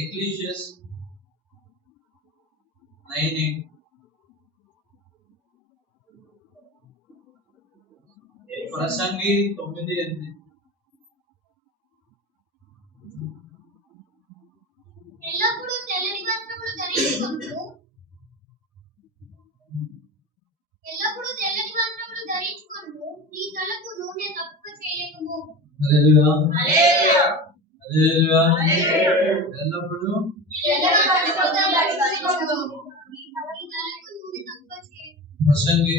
ఎక్లీషియస్ 9:8 ప్రసంగి 9:8 ఎల్లప్పుడూ తెల్లని వస్త్రములు ధరించుకొనుము నీ తలకు నూనె తక్కువ చేయకుము. హల్లెలూయా హల్లెలూయా హల్లెలూయా ఎల్లప్పుడూ తెల్లని వస్త్రములు ధరించుకొనుము నీ తలకు నూనె తక్కువ చేయకుము. ప్రసంగి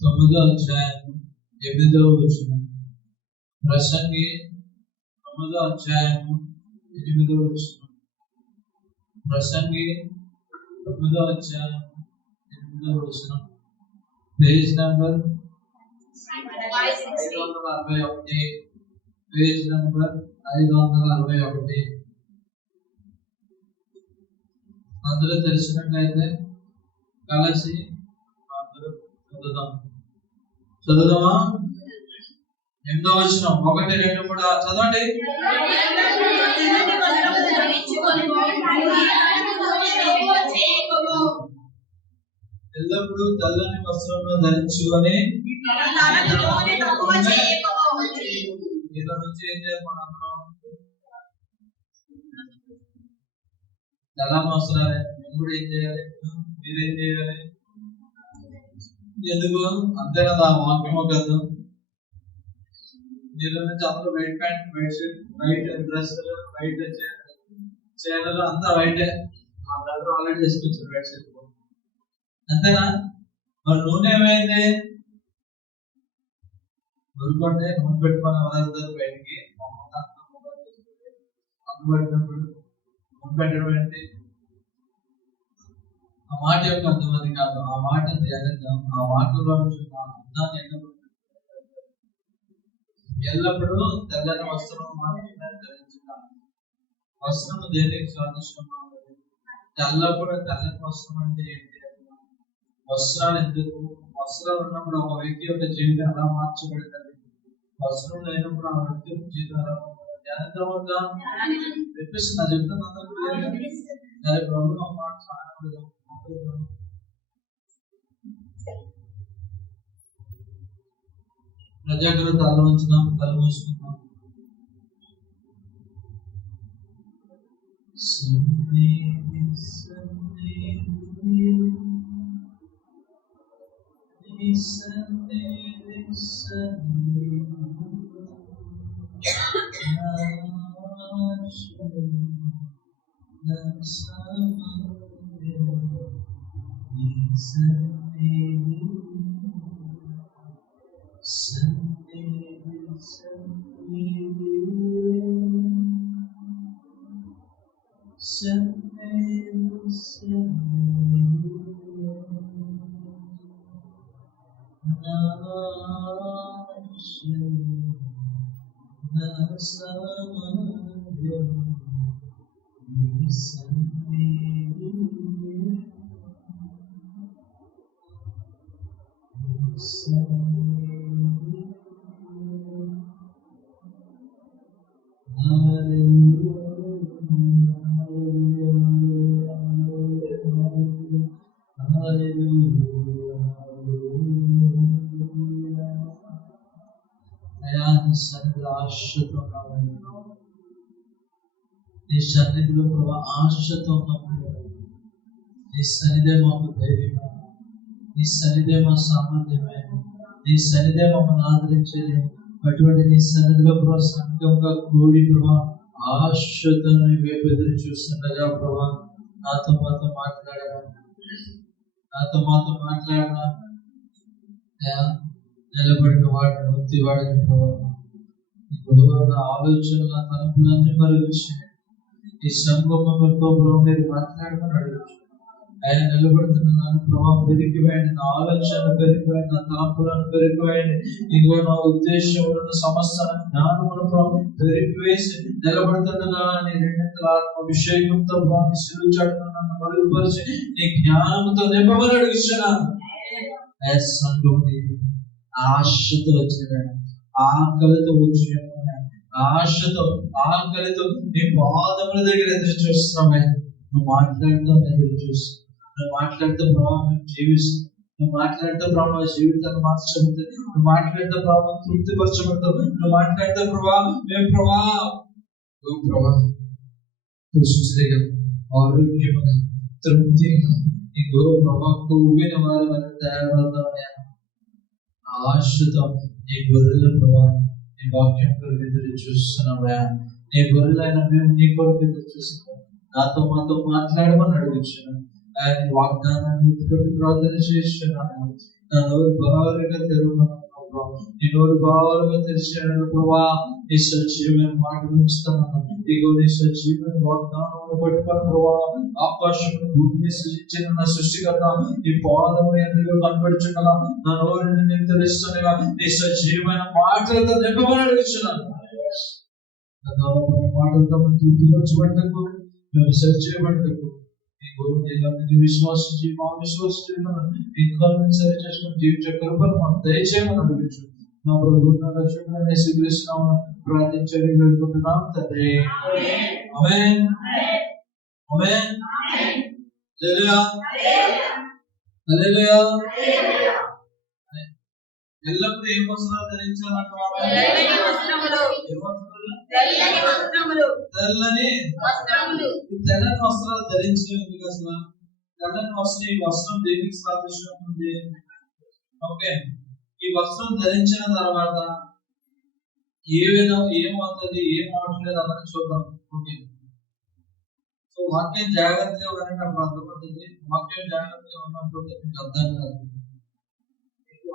9:8 ప్రసంగి 9:8 ప్రసంగి 9:8 పేజ్ నంబర్ 561 పేజ్ నంబర్ 561 అందరూ తెలిసినట్లయితే కలిసి అందరూ చదువుదామా 8వ వచనం 1 2 3 చదవండి. ఎల్లప్పుడూ తెల్లని వస్త్రమును ధరించుకొని నుంచి ఏం చేయాలి? తెల్లని వస్త్రాలే మేము కూడా ఏం చేయాలి? మీరేం చేయాలి? ఎందుకు అంతే కదా, వాక్యం కదా. దీనిలో నుంచి అందరూ white pant, white shirt, white dress, white చీరలు అంతా వైటే. ఆ బ్రదర్ ఆల్రెడీ చేసుకొచ్చారు వైట్ షర్ట్, అంతేనా? మరి నూనె ఏమైంది? ఊరుకుంటే నూనె పెట్టుకొని వదలుతారు బయటికి. అందుబట్టినప్పుడు నూనె పెట్టడం ఏంటి? ఆ మాట యొక్క అర్థం అది కాదు. ఆ మాట ధ్యానిద్దాం. ఆ మాటలో అర్థాన్ని ఎల్లప్పుడూ తెల్లని వస్త్రం మాత్రమే ధరించుతాం. వస్త్రము దేనికి సాదృశ్యంగా ఉంటుంది? ఎల్లప్పుడూ తెల్లని వస్త్రం అంటే ఏంటి? వస్త్రాలు ఎందుకు? వస్త్రాలు ఉన్నప్పుడు ఒక వ్యక్తి యొక్క జీవితం ఎలా మార్చబడుతుంది, వస్త్రం లేనప్పుడు ఆ వ్యక్తి యొక్క జీవితం ఎలా ఉంటుంది? ధ్యానిద్దామా? చెప్పేసి నా చెప్తాను. ప్రభు మాట సహాయపడదాం. ప్రజాగ్రహ తల ఉంచుదాం, తల మూసుకుందాం. నీ సన్నిధిలో ప్రభా ఆశతో ఉన్నాము. నీ సన్నిధే మాకు ధైర్యం, నీ సన్నిధే మా సామర్థ్యమైన, నీ సన్నిధే మమ్మల్ని ఆదరించేది. అటువంటి నీ సన్నిధిలో ప్రభా సంఘంగా కూడి ప్రభా ఆశతో వైపు ఎదురు చూస్తుండగా ప్రభా నాతో మాతో మాట్లాడడం నిలబడిన వాడిని వృత్తి వాడిని ప్రభా ఆలోచనల తలంపులన్నీ మరుగుచ్చాయి. ఈ సంగమంతో ప్రభు మీరు మాట్లాడమని అడగచ్చు. ఆయన నిలబడుతున్నాను ప్రభావ పెరిగిపోయింది, నా ఆలోచనలు పెరిగిపోయింది, నా తలంపులను పెరిగిపోయింది, ఇంకో నా ఉద్దేశములను సమస్త జ్ఞానమును ప్రభు పెరిగివేసి నిలబడుతుండగా నీ రెండింతల ఆత్మ అభిషేకంతో ప్రభావం సిలుచాడును నన్ను మరుగుపరిచి నీ జ్ఞానంతో నింపమని అడుగుతున్నాను. సంఘం ఆశతో వచ్చిన, ఆకలితో వచ్చిన, ఆశతో ఆకలితో నీ పాదముల దగ్గర ఎదురు చూస్తున్నామే. నువ్వు మాట్లాడతాం ఎదురు చూస్తున్నాం. నువ్వు మాట్లాడితే ప్రభావం మేము జీవిస్తాం. నువ్వు మాట్లాడితే ప్రభావ జీవితాన్ని మార్చబడుతుంది. నువ్వు మాట్లాడితే ప్రభావం తృప్తిపరచబడతావు. నువ్వు మాట్లాడితే ప్రభావం మేము ప్రభావం సుస్థితిగా ఆరోగ్యముగా తృప్తిగా నీకు ప్రభావ కొవ్విన వారి మనం తయారవుతామని ఆశతో నీ గొర్రెల ప్రభావం నీ వాక్యం కొరకు ఎదురు చూస్తున్నావా? నీ గొర్రెలైన మేము నీ కొరకు ఎదురు చూస్తున్నాం. నాతో మాతో మాట్లాడమని అడుగుచున్నాను. ఆయన వాగ్దానాన్ని ఎత్తుకొని ప్రార్థన చేస్తున్నాను. నా నోరు బారుగా తెరువుకున్నాను. నీ నోరు బారుగా తెరిచాను ప్రభా. నీ సజీవమైన మాట ఉంచుతున్నాను. ఇగో నీ సజీవమైన వాగ్దానం పట్టుకొని ప్రభా. ఆకాశం భూమిని సృష్టించిన నా సృష్టికర్త నీ పాదము ఎందుకు కనపడుచుండగా నా నోరుని నేను తెలుస్తుండగా నీ సజీవమైన మాటలతో నింపమని అడుగుతున్నాను. మాటలతో తృప్తిపరచబడ్డకు మేము సజీవబడ్డకు విశ్వాసం మా విశ్వాసం ఇంకా సరి చేసుకుని జీవించే కృపను మాకు దయచేయమని అడుగుచు నా ప్రభు రక్షణ స్వీకరిస్తున్నాము ప్రార్థించండి వేడుకుంటున్నాం తండ్రి. ఆమేన్ ఆమేన్ హల్లెలూయా హల్లెలూయా. ఎల్లప్పుడూ ఏం వస్త్రాలు ధరించాలంటారు? తెల్లని వస్త్రాలు ధరించడం ఎందుకు అసలు? తెల్లని వస్త్రం, ఈ వస్త్రం దేనికి సాదృశ్యం ఉంది? ఓకే, ఈ వస్త్రం ధరించిన తర్వాత ఏమవుతుంది, ఏం అవట్లేదు అన్నది చూద్దాం. ఓకే, సో వాక్యం జాగ్రత్తగా వినప్పుడు అర్థమవుతుంది. వాక్యం జాగ్రత్తగా ఉన్నప్పుడు మీకు అర్థం కాదు.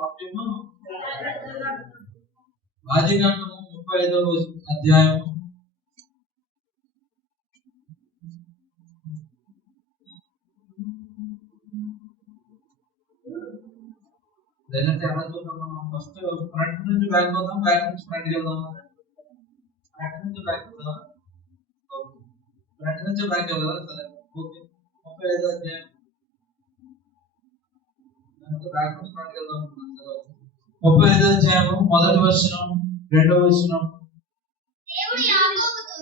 వాక్యము ఆదికాండము 35వ అధ్యాయము లేదంటే ఎలా చూద్దాం? మనం ఫస్ట్ ఫ్రంట్ నుంచి బ్యాక్ వద్దాం, బ్యాక్ నుంచి ఫ్రంట్కి వెళ్దాం. ఫ్రంట్ నుంచి బ్యాక్ వద్దాం, ఫ్రంట్ నుంచి బ్యాక్ వెళ్ళాలి. సరే, ఓకే. 35వ అధ్యాయం బ్యాక్ నుంచి ఫ్రంట్కి వెళ్దాం. 35వ అధ్యాయము 1వ వచనం 2వ వచనం. దేవుడు యాకోబుతో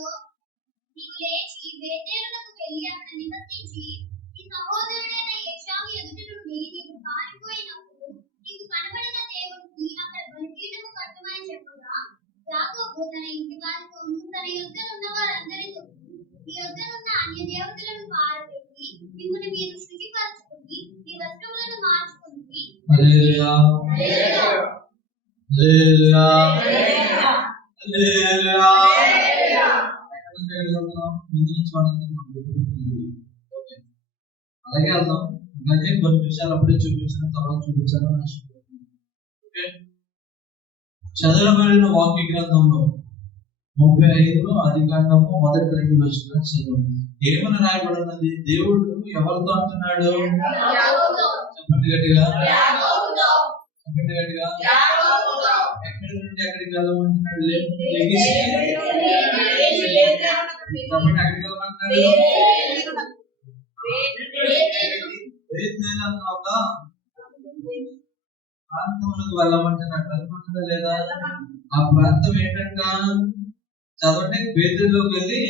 నీవు లేచి బేతేలునకు వెళ్ళి అక్కడ నివసించి నీ సహోదరుడైన ఏశావు ఎదుట నుండి నీవు పారిపోయినప్పుడు నీకు కనబడిన దేవుడికి అక్కడ బలిపీఠము కట్టమని చెప్పగా యాకోబు తన ఇంటి వారితోనూ తన యొద్ద ఉన్న వారందరితో ఈ యొద్దనున్న అన్య దేవతలను పారబెట్టి మిమ్మల్ని మీరు శుచిపరచుకుని మీ వస్త్రములను మార్చుకుని హల్లెలూయా హల్లెలూయా హల్లెలూయా. అలాగే వెళ్దాం. అలాగే కొన్ని విషయాలు అప్పుడే చూపించిన తర్వాత చూపించాలని ఆశపడుతున్నాను. ఓకే, చదవబడిన వాక్య గ్రంథంలో 35 ఆదికాండము 1-2 వచనాలు చదువు. ఏమని రాయబడినది? దేవుడు ఎవరితో అంటున్నాడు? చెప్పండి గట్టిగా, చెప్పండి గట్టిగా. ఎక్కడి నుండి ఎక్కడికి వెళ్ళమంటున్నాడు? లెగిసి చెప్పండి, ఎక్కడికి వెళ్ళమంటున్నాడు? ఒక ప్రాంతములకు వెళ్ళమంటున్నాడు. అనుకుంటుందా లేదా? ఆ ప్రాంతం ఏంటంట? చదవండి. బేతేలులోకి వెళ్ళి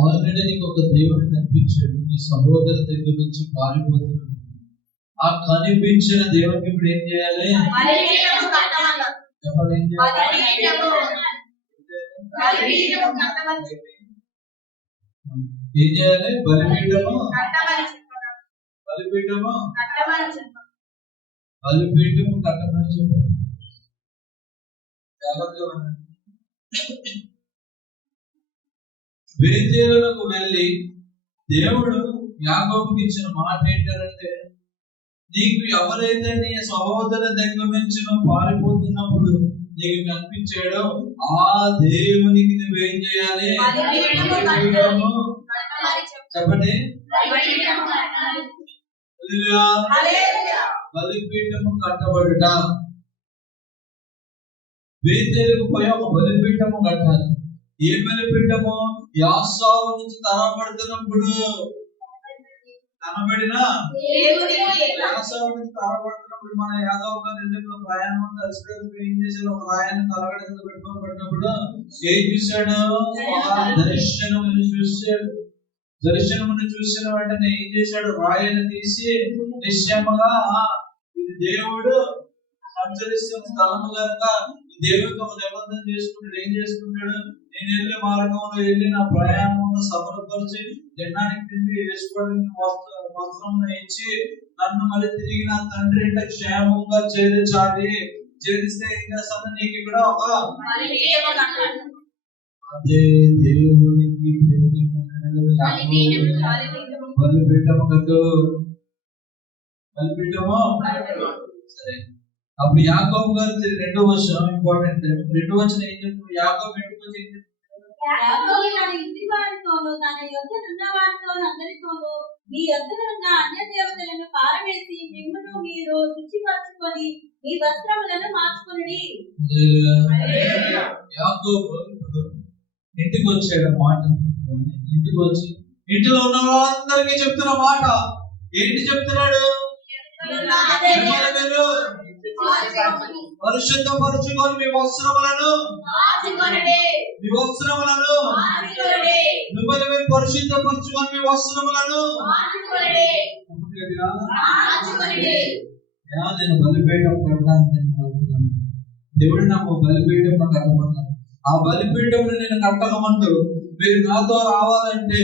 ఆల్రెడీ నీకు ఒక దేవుడు కనిపించాడు. నీ సహోదరు దగ్గర నుంచి పారిపోతున్నాడు. ఆ కనిపించిన దేవుడికి ఇప్పుడు ఏం చేయాలి? ఏం చేయాలి? బలిపీఠము కట్టమని చెప్పారు. బేతేలునకు వెళ్ళి దేవుడు యాకోబుకి ఇచ్చిన మాట ఏంటంటే, నీకు ఎవరైతే నీ సహోదరు దగ్గర నుంచి పారిపోతున్నప్పుడు నీకు కనిపించాడో ఆ దేవునికి నువ్వేం చేయాలి? చెప్పండి, బలిపీఠము కట్టబడుట. బేతేలుకు పోయి ఒక బలిపీఠము కట్టాలి. ఏ బలిపీఠము? యాసావు నుంచి తరబడుతున్నప్పుడు కనబడిన యాకోబు తలబడుతున్నప్పుడు మన యాకోబు గారు ఎందుకు ప్రయాణం కలిసిపోయి ఏం చేశాడు? ఒక రాయాన్ని తలగడ కింద పెట్టుకొని పడినప్పుడు ఏం చూశాడు? దర్శనమును చూశాడు. దర్శనమును చూసిన వెంటనే ఏం చేశాడు? రాయిని తీసి నిశ్చయముగా ఇది దేవుడు సంచరిస్తున్న స్థలము కనుక దేవుడితో ఒక నిబంధన చేసుకుంటాడు. ఏం చేసుకుంటాడు? నేను వెళ్ళే మార్గంలో వెళ్ళి నా ప్రయాణంలో సఫలపరిచి తినడానికి తిండి వేసుకోవడానికి వస్త్రం ఇచ్చి నన్ను మళ్ళీ తిరిగి నా తండ్రి ఇంట క్షేమంగా చేర్చాలి. చేరిస్తే ఏం చేస్తాను? నీకు ఇక్కడ ఒక అదే దేవునికి బలిపీఠము కట్టు. బలిపీఠము సరే. అప్పుడు యాకోబు గారు రెండో వచనం ఇంపార్టెంట్. రెండో వచనం ఏం చెప్తుంది? యాకోబు ఇంటికి వచ్చి ఏం చెప్తుంది? యాకోబు తన ఇంటి వారితోనూ తన యొద్దనున్న వారితోనూ అందరితోనూ మీ యొద్దనున్న అన్య దేవతలను పారవేసి మిమ్మును మీరు శుచిపరచుకొని మీ వస్త్రములను మార్చుకొనుడి. యాకోబు ఇంటికి వచ్చాడు. మాట ఇంటికి వచ్చి ఇంటిలో ఉన్న వాళ్ళందరికీ చెప్తున్న మాట ఏంటి చెప్తున్నాడు? పరిశుద్ధపరచుకొని మీ వస్త్రములను మిమ్మల్ని మీరు పరిశుద్ధపరచుకొని మీ వస్త్రములను నేను బలిపీఠం కట్టడానికి దేవుడు నాకు బలిపీఠం కట్టమన్నాడు. ఆ బలిపీఠం నేను కట్టకమంటూ మీరు నాతో రావాలంటే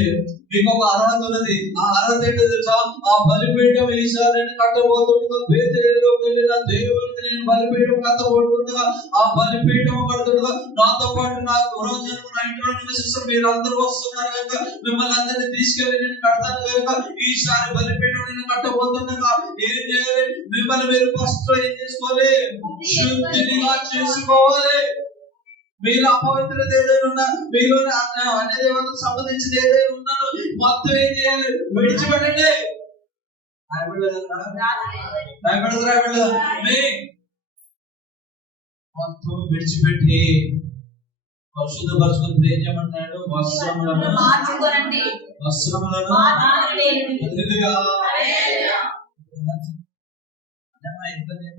మీకు ఒక అర్హత ఉన్నది. ఆ అర్హత ఏంటో తెలుసా? ఆ బలిపీఠం ఈసారి నేను కట్టబోతుండగా బేతేలులో వెళ్ళిన దేవుడికి నేను బలిపీఠం కట్టబోతుండగా ఆ బలిపీఠం కడుతుండగా నాతో పాటు నా రోజున నా ఇంట్లో నివసిస్తున్న మీరు అందరూ వస్తున్నారు కనుక మిమ్మల్ని అందరినీ తీసుకెళ్లి నేను కడతాను కనుక ఈసారి బలిపీఠం నేను కట్టబోతుండగా ఏం చేయాలి? మిమ్మల్ని మీరు ఫస్ట్ ఏం చేసుకోవాలి? శుద్ధిగా చేసుకోవాలి. మీలో అపవిత్రత ఏదైనా ఉన్నా, మీలో అన్య దేవతలకు సంబంధించిన ఏదైనా ఉన్నానో మొత్తం ఏం చేయాలి? విడిచిపెట్టండి. మొత్తం విడిచిపెట్టి పరిశుద్ధపరచుకుని ఏం చేయమంటాడు? వస్త్రములను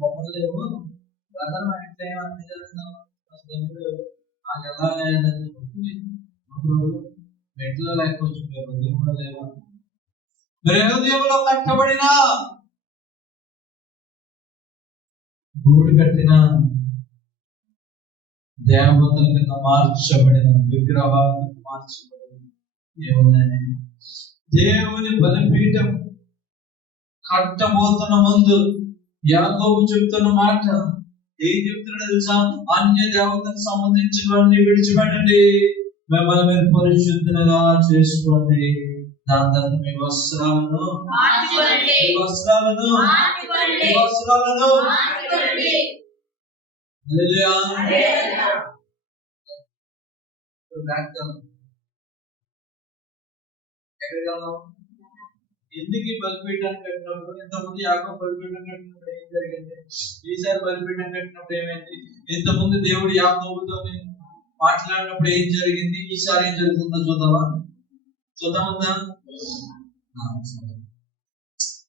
బొమ్మలు లేవు బ్రదర్, మా ఇంట్లో ఏమన్నా జరుగుతాం నాకు ఎలా లేదని మెట్లో లేకపోవచ్చు హృదయంలో లేవా? మీరు హృదయంలో కట్టబడిన గూడు కట్టిన దేవతల కింద మార్చబడిన విగ్రహాలు మార్చబడిన ఏముందని దేవుని బలిపీఠం కట్టబోతున్న ముందు యాకోబు చెప్తున్న మాట ఏం చెప్తున్నాడు తెలుసా? అన్య దేవతలకు సంబంధించినవన్నీ విడిచిపెట్టండి, మిమ్మల్ని మీరు పరిశుద్ధులుగా చేసుకోండి. దాని తర్వాత మీ వస్త్రాలను ఎందుకు బలిపీఠాన్ని కట్టినప్పుడు ఇంతకుముందు యాకోబు బలిపీఠం కట్టినప్పుడు ఏం జరిగింది? ఈసారి బలిపీఠం కట్టినప్పుడు ఏమైంది? ఇంతకుముందు దేవుడు యాకోబుతో మాట్లాడినప్పుడు ఏం జరిగింది? ఈసారి ఏం జరుగుతుందో చూద్దామా?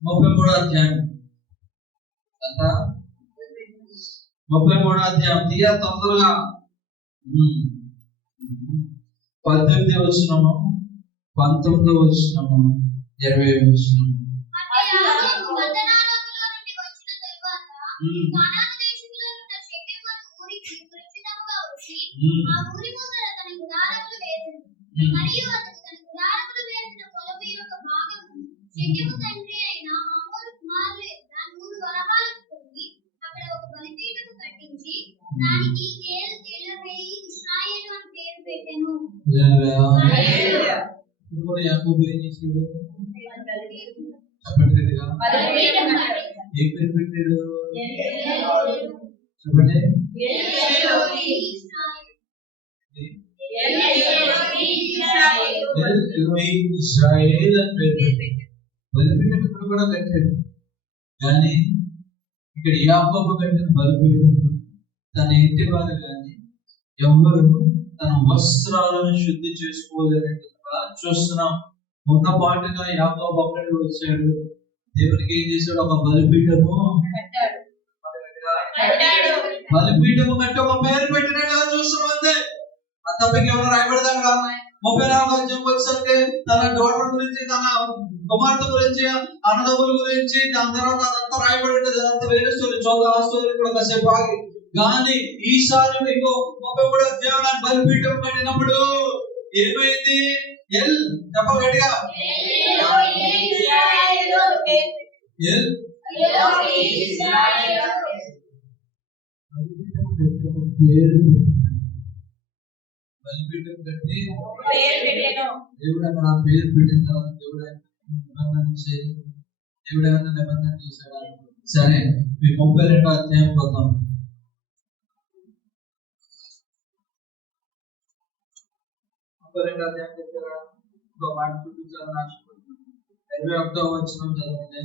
33వ అధ్యాయం అంత 33వ అధ్యాయం తీయ తొందరగా 18వ వచనము 19వ వచనము 20వ వచనము. యాకోబు ఏం చేశాడు? చెప్పండి గట్టిగా. ఏ పేరు పెట్టాడు? చెప్పండి. ఇశ్రాయేల్ అని పేరు. బలిపీఠం ఇక్కడ కూడా కట్టాడు. కానీ ఇక్కడ యాకోబు కట్టిన బలిపీఠం తన ఇంటి వారు కానీ ఎవరు తన వస్త్రాలను శుద్ధి చేసుకోలేనట్టుగా చూస్తున్నాం. ఉన్న పాటుగా యాకోబు అక్కడికి వచ్చాడు. దేవునికి ఏం చేశాడు? ఒక బలిపీఠము కట్టాడు. బలిపీఠము కట్టి ఒక పేరు పెట్టినట్టుగా చూస్తున్నాం అంతే. ఆ తప్పకి ఎవరు రాయబడదా? 34వ అధ్యాయంకి వచ్చేసరికి తన డాటర్ గురించి, తన కుమార్తె గురించి, అన్నదమ్ముల గురించి, దాని తర్వాత అదంతా రాయబడి ఉంటుంది. అదంతా వేరే స్టోరీ. చూద్దాం ఆ స్టోరీ కూడా కాసేపు ఆగి. కానీ ఈసారి మీకు 33వ అధ్యాయం బలిపీఠం కట్టినప్పుడు ఏమైంది? చెప్ప గట్టిగా పేరు బలిపీఠం కట్టి దేవుడు అక్కడ ఆ పేరు పెట్టిన తర్వాత దేవుడు ఏమైనా నిబంధన చేశాడు. సరే, మీ 32వ అధ్యాయం పోతాం. 32వ అధ్యాయం దగ్గర ఇంకో మాట చూపించాలని ఆశపడుతున్నాను. 21వ వచనం చదవండి.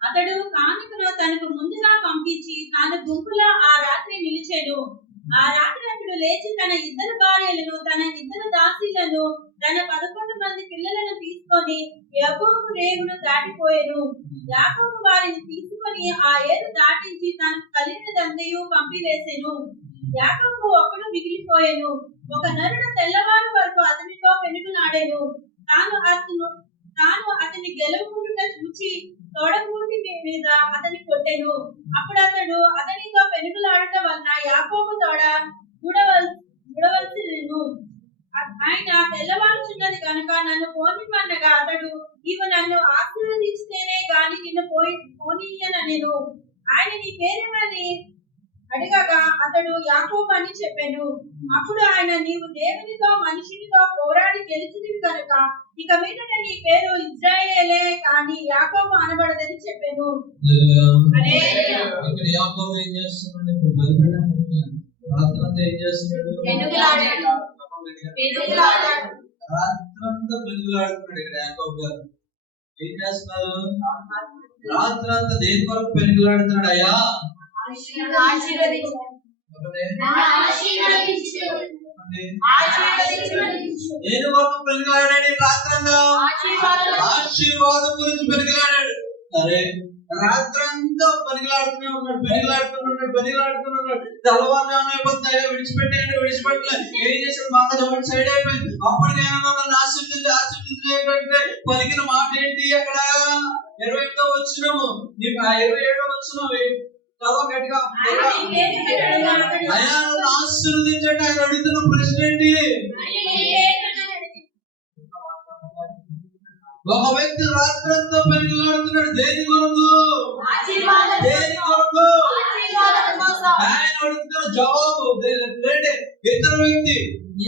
అతడు కానుకను తనకు ముందుగా పంపించి తాను గుంపులో ఆ రాత్రి నిలిచెను. ఆ రాత్రి అతడు లేచి తన 2 భార్యలను, తన 2 దాసీలను, తన 11 మంది పిల్లలను తీసుకొని యాకోబు రేవును దాటిపోయెను. యాకోబు వారిని తీసుకొని ఆ ఏరు దాటించి తనకు కలిగినదంతయు పంపివేసెను. యాకోబు ఒక్కడు మిగిలిపోయెను. ఒక నరుడు తెల్లవారు వరకు అతనితో పెనుగులాడెను. తాను అతని గెలవకుండా చూచి తోడకూటి మీద అతని కొట్టెను. అప్పుడు అతడు అతనితో పెనుగులాడట వలన యాకోబు తోడ చూడవలసిను. ఆయన తెల్లవారుచున్నది కనుక నన్ను పోనిమ్మనగా అతడు, నీవు నన్ను ఆశీర్వదించితేనే గాని నిన్ను పోనీయనెను. ఆయన నీ పేరేమని అడగగా అతడు యాకోబు అని చెప్పెను. అప్పుడు ఆయన, నీవు దేవునితో మనుషునితో పోరాడి గెలిచినవి కనుక ఇక మీదట నీ పేరు ఇజ్రాయేలే కానీ యాకోబు అనబడదని చెప్పెను. ఇక్కడ యాకోబు ఏం చేస్తున్నాడు? ఇప్పుడు బలిపీఠం రాత్రంతా ఏం చేస్తున్నాడు? రాత్రంతా పెనుగులాడుతున్నాడు. ఇక్కడ యాకోబు గారు ఏం చేస్తున్నారు? రాత్రంతా దేని కొరకు పెనుగులాడుతున్నాడు? అయ్యా దేని కొరకు పెనుగులాడాడు? రాత్రంతా ఆశీర్వాదం గురించి పెనుగులాడాడు. సరే, రాత్రంతా పెనుగులాడుతున్నాడు. తెల్లవారుజామున అయిపోతున్నాయి, విడిచిపెట్టలేదు. ఏం చేశాడు? మాకు ఒకటి సైడ్ అయిపోయింది. అప్పటికైనా నన్ను ఆశీర్వదించే పలికిన మాట ఏంటి? అక్కడ 28వ వచనము, 27వ వచనం గట్టిగా, అయ్యా నన్ను ఆశీర్వదించండి. ఆయన అడుగుతున్న ప్రశ్న ఏంటి? ఒక వ్యక్తి రాత్రంతా పెనుగులాడుతున్నాడు. దేని కొరకు? ఆయన అడుగుతున్న జవాబు ఏంటి? ఇతర వ్యక్తి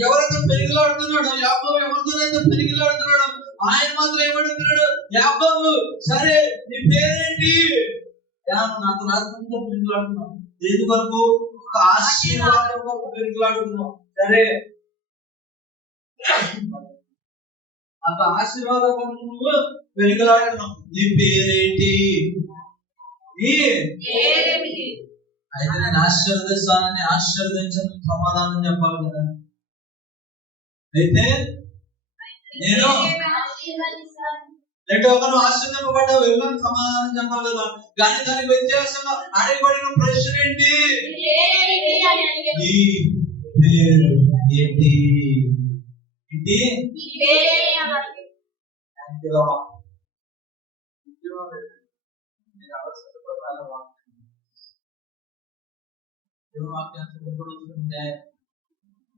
ఎవరైతే పెనుగులాడుతున్నాడో, యాకోబు ఎవరితోనైతే పెనుగులాడుతున్నాడో ఆయన మాత్రం ఏమడుగుతున్నాడు? యాకోబు, సరే నీ పేరేంటి? నాకు రాత్రంతా పెనుగులాడుతున్నావు. దేని వరకు? ఒక ఆశీర్వాదం వరకు పెనుగులాడుతున్నావు. సరే, అంత ఆశీర్వాదం నువ్వు పెనుగులాడుతున్నావు. నీ పేరేంటి? అయితే నేను ఆశీర్వదిస్తానని ఆశీర్వదించని సమాధానం చెప్పాలి కదా. అయితే నేను ఒకరు ఆశ్చర్యపడ్డావు, వెళ్ళని సమాధానం చెప్పాలి కదా. కానీ దానికి వ్యత్యాసంగా అడగబడిన ప్రశ్న ఏంటి? ఈ పేరు ఏంటి?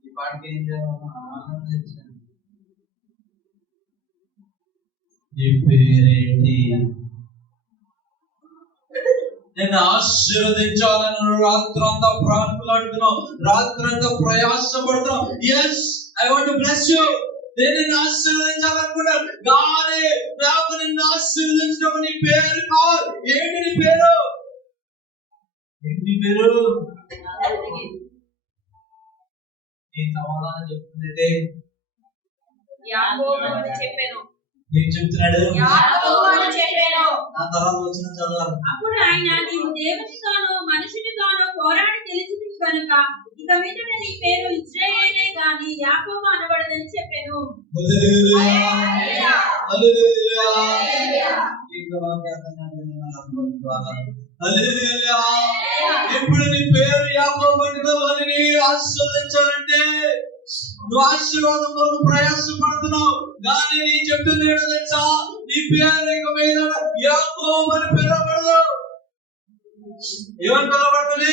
ఈ పాటకి ఏం చేయాలి? ఆనందించాను. నీ పేరేంటి? నేను ఆశీర్వదించాలని రాత్రంతా ప్రాణులాడుతున్నావు, రాత్రంతా ప్రయాసపడుతున్నావు. Yes, I want to bless you. నేను నిన్ను ఆశీర్వదించాలనుకున్నాను, కానీ నాకు నిన్ను ఆశీర్వదించడం నీ పేరు కాదు. ఏంటి నీ పేరు? ఏంటి పేరు? నీ సమాధానం చెప్తుంటే ఏం చెప్తున్నాడు? ఆ తర్వాత వచ్చిన చదవాలి. అప్పుడు ఆయన, నీవు దేవునితోనూ మనుషునితోనూ పోరాడి గెలిచినవి కనుక ఇక మీదట నీ పేరు ఇశ్రాయేలే గాని యాకోబు అనబడదని చెప్పెను. హల్లెలూయా. ఇంకా వాక్యాన్ని అనుకుంటున్నాను. హల్లెలూయా. ఇప్పుడు నీ పేరు యాకోబు అంటున్న వారిని ఆశీర్వదించాలంటే నువ్వు ఆశీర్వాదం కొరకు ప్రయాసపడుతున్నావు. కానీ నీ చెప్తుంది ఏంటో తెలుసా? నీ పేరు ఇక మీద యాకోబు అని పిలవబడదు. ఏమని పిలవబడుతుంది?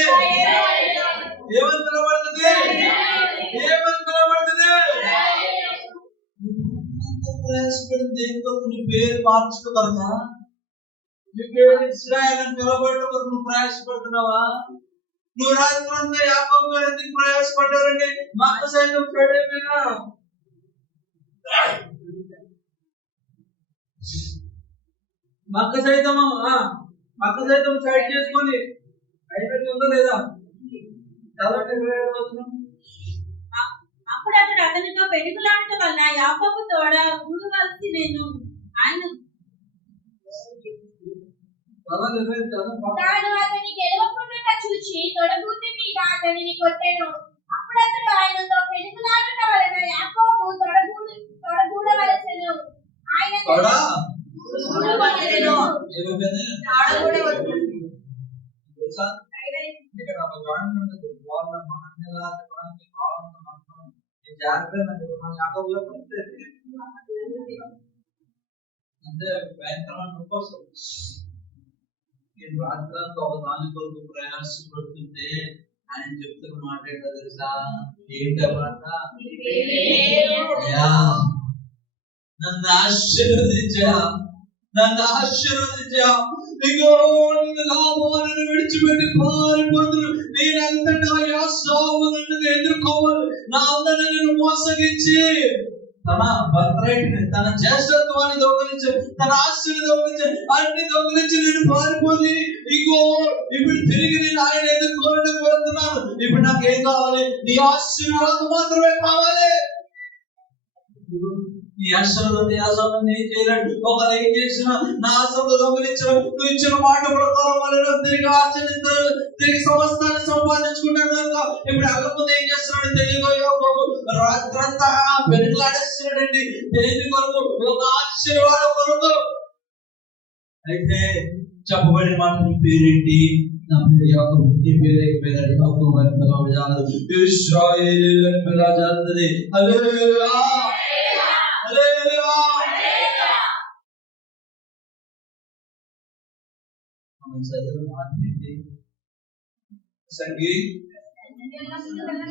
ఏమని పిలవబడుతుంది? ఏమని పిలవబడుతుంది? ప్రయాసపడి దేనితో నీ పేరు మార్చుకోగలరా? నీ పేరు ఇశ్రాయేల్ అని పిలవబడటం కొరకు నువ్వు ప్రయాసపడుతున్నావా? నువ్వు రాత్రంతా యాకోబు గారు ఎందుకు ప్రయాసపడ్డారండి? మక్క సైతం పెడేమేనా? మక్క సైతం సైడ్ చేసుకొని అయినట్టు ఉందా లేదా? అప్పుడు అతడు అతనితో పెరుగులాడటం వలన యాకోబు తోడ గూడవలసి నేను ఆయన తాను అతని గెలవకుండా చూచి తొడగూటి మీద అతనిని కొట్టెను. అప్పుడు అతడు ఆయనతో పెరుగులాడట వలన యాకోబు తొడగూడవలసెను. ఆయన అంటే భయంకరమైన కోసం రాత్రంతా ఒక దాని కొరకు ప్రయాసపడుతుంటే ఆయన చెప్తున్న మాట ఏంటో తెలుసా? ఏంటన్నమాట? నన్ను ఆశీర్వదించా, నన్ను ఆశీర్వదించా. ఇగో నిన్ను లాభాలను విడిచిపెట్టి పారిపోతున్నాను. నేనంతటా యాకోబు నన్ను ఎదుర్కోవాలి. నా అందరిని నేను మోసగించి తన బర్త్రైట్ని, తన జ్యేష్ఠత్వాన్ని దొంగిలించి, తన ఆస్తిని దొంగిలించి, అన్ని దొంగిలించి నేను పారిపోయి ఇగో ఇప్పుడు తిరిగి నేను ఆయన ఎదుర్కోవడానికి వెళ్తున్నాను. ఇప్పుడు నాకేం కావాలి? నీ ఆశీర్వాదం మాత్రమే కావాలి. నీ ఆశీర్వాదం ఆశను ఏం చేయలేడు. ఒకరు ఏం చేసినా నా ఆశను దొంగిలించిన నువ్వు ఇచ్చిన మాట ప్రకారం వాళ్ళు తిరిగి ఆచరిస్తారు, తిరిగి సమస్తాన్ని సంపాదించుకుంటారు కనుక ఇప్పుడు అల్లముందు ఏం చేస్తున్నాడు తెలియదు. రాత్రంతా పెరుగులాడేస్తున్నాడండి. దేని కొరకు? ఒక ఆశీర్వాదం కొరకు. అయితే చెప్పబడిన మాట నీ పేరేంటి? నా పేరు యాకోబు. నీ పేరు పేరు యాకోబు అని పిలవజాలదు, ఇశ్రాయేలు అని పిలవజాలదు. హల్లెలూయా, హల్లెలూయా. మనం చదివిన మాట ఏంటి?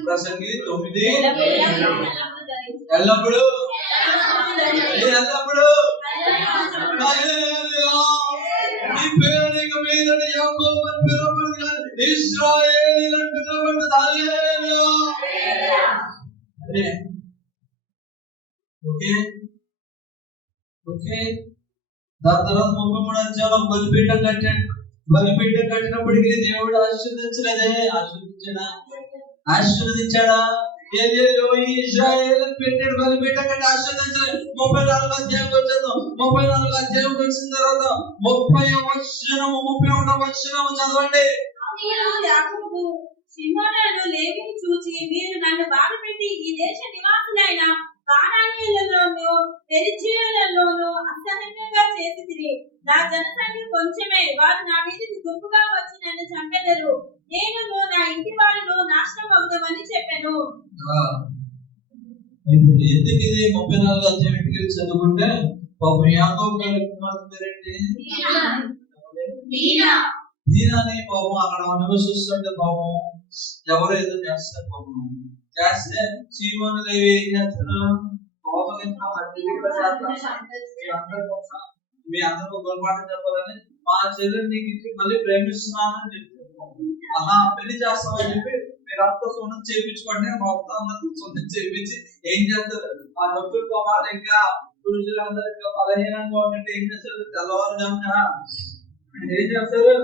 ప్రసంగి 9 ఎల్లప్పుడు నీ పేరు ఇక మీద యాకోబు అని పిలవబడదు కానీ ఇశ్రాయేలు అని పిలవబడదు. హల్లెలూయా. Okay okay. దాని తర్వాత 33 అధ్యాయంలో బలిపీఠం కట్టాడు. బలిపీఠం కట్టినప్పటికీ దేవుడు ఆశీర్వదించాడా? ఇశ్రాయేలు పెట్టాడు. బలిపీఠం కట్టి ఆశీర్వదించాడు. 34 అధ్యాయంకి వచ్చేద్దాం. 34 అధ్యాయంకి వచ్చిన తర్వాత 30వ వచనం చదవండి. యాకోబు షిమోనును లేవిని చూచి, మీరు నన్ను బాధపెట్టి ఈ దేశ నివాసులైన కానానీయులలోను పెరిజీయులలోను అసహ్యంగా చేసితిరి. నా జనసంఖ్య కొంచెమే, వారు నా మీదకి గుంపుగా వచ్చి నన్ను చంపెదరు. నేను నా ఇంటి వారిలో నాశనం అవుదామని చెప్పాను. ఇప్పుడు ఎందుకు ఇది 34 అధ్యాయం చదువుకుంటే పాపం యాకోబు గారి కుమార్తె పేరేంటి? దీనాని. పాపం అక్కడ నివసిస్తుంటే పాపం ఎవరు ఏదో చేస్తారు. పాపం చేస్తే సీమోను లేవి ఏం చేస్తున్నారు? మీ అందరూ గొప్పమాట చెప్పాలని మా చెల్లెని నీకు ఇచ్చి మళ్ళీ ప్రేమిస్తున్నానని చెప్తారు. పెళ్లి చేస్తామని చెప్పి మీరు అంతా సొంతం చేయించుకోండి. మొత్తం సొంతం చేయించి ఏం చేస్తారు? ఆ నొప్పులు పోవాలి. ఇంకా పురుషులందరూ ఇంకా బలహీనంగా ఉన్నట్టు ఏం చేస్తారు? తెల్లవారుజామున ఏం చేస్తారు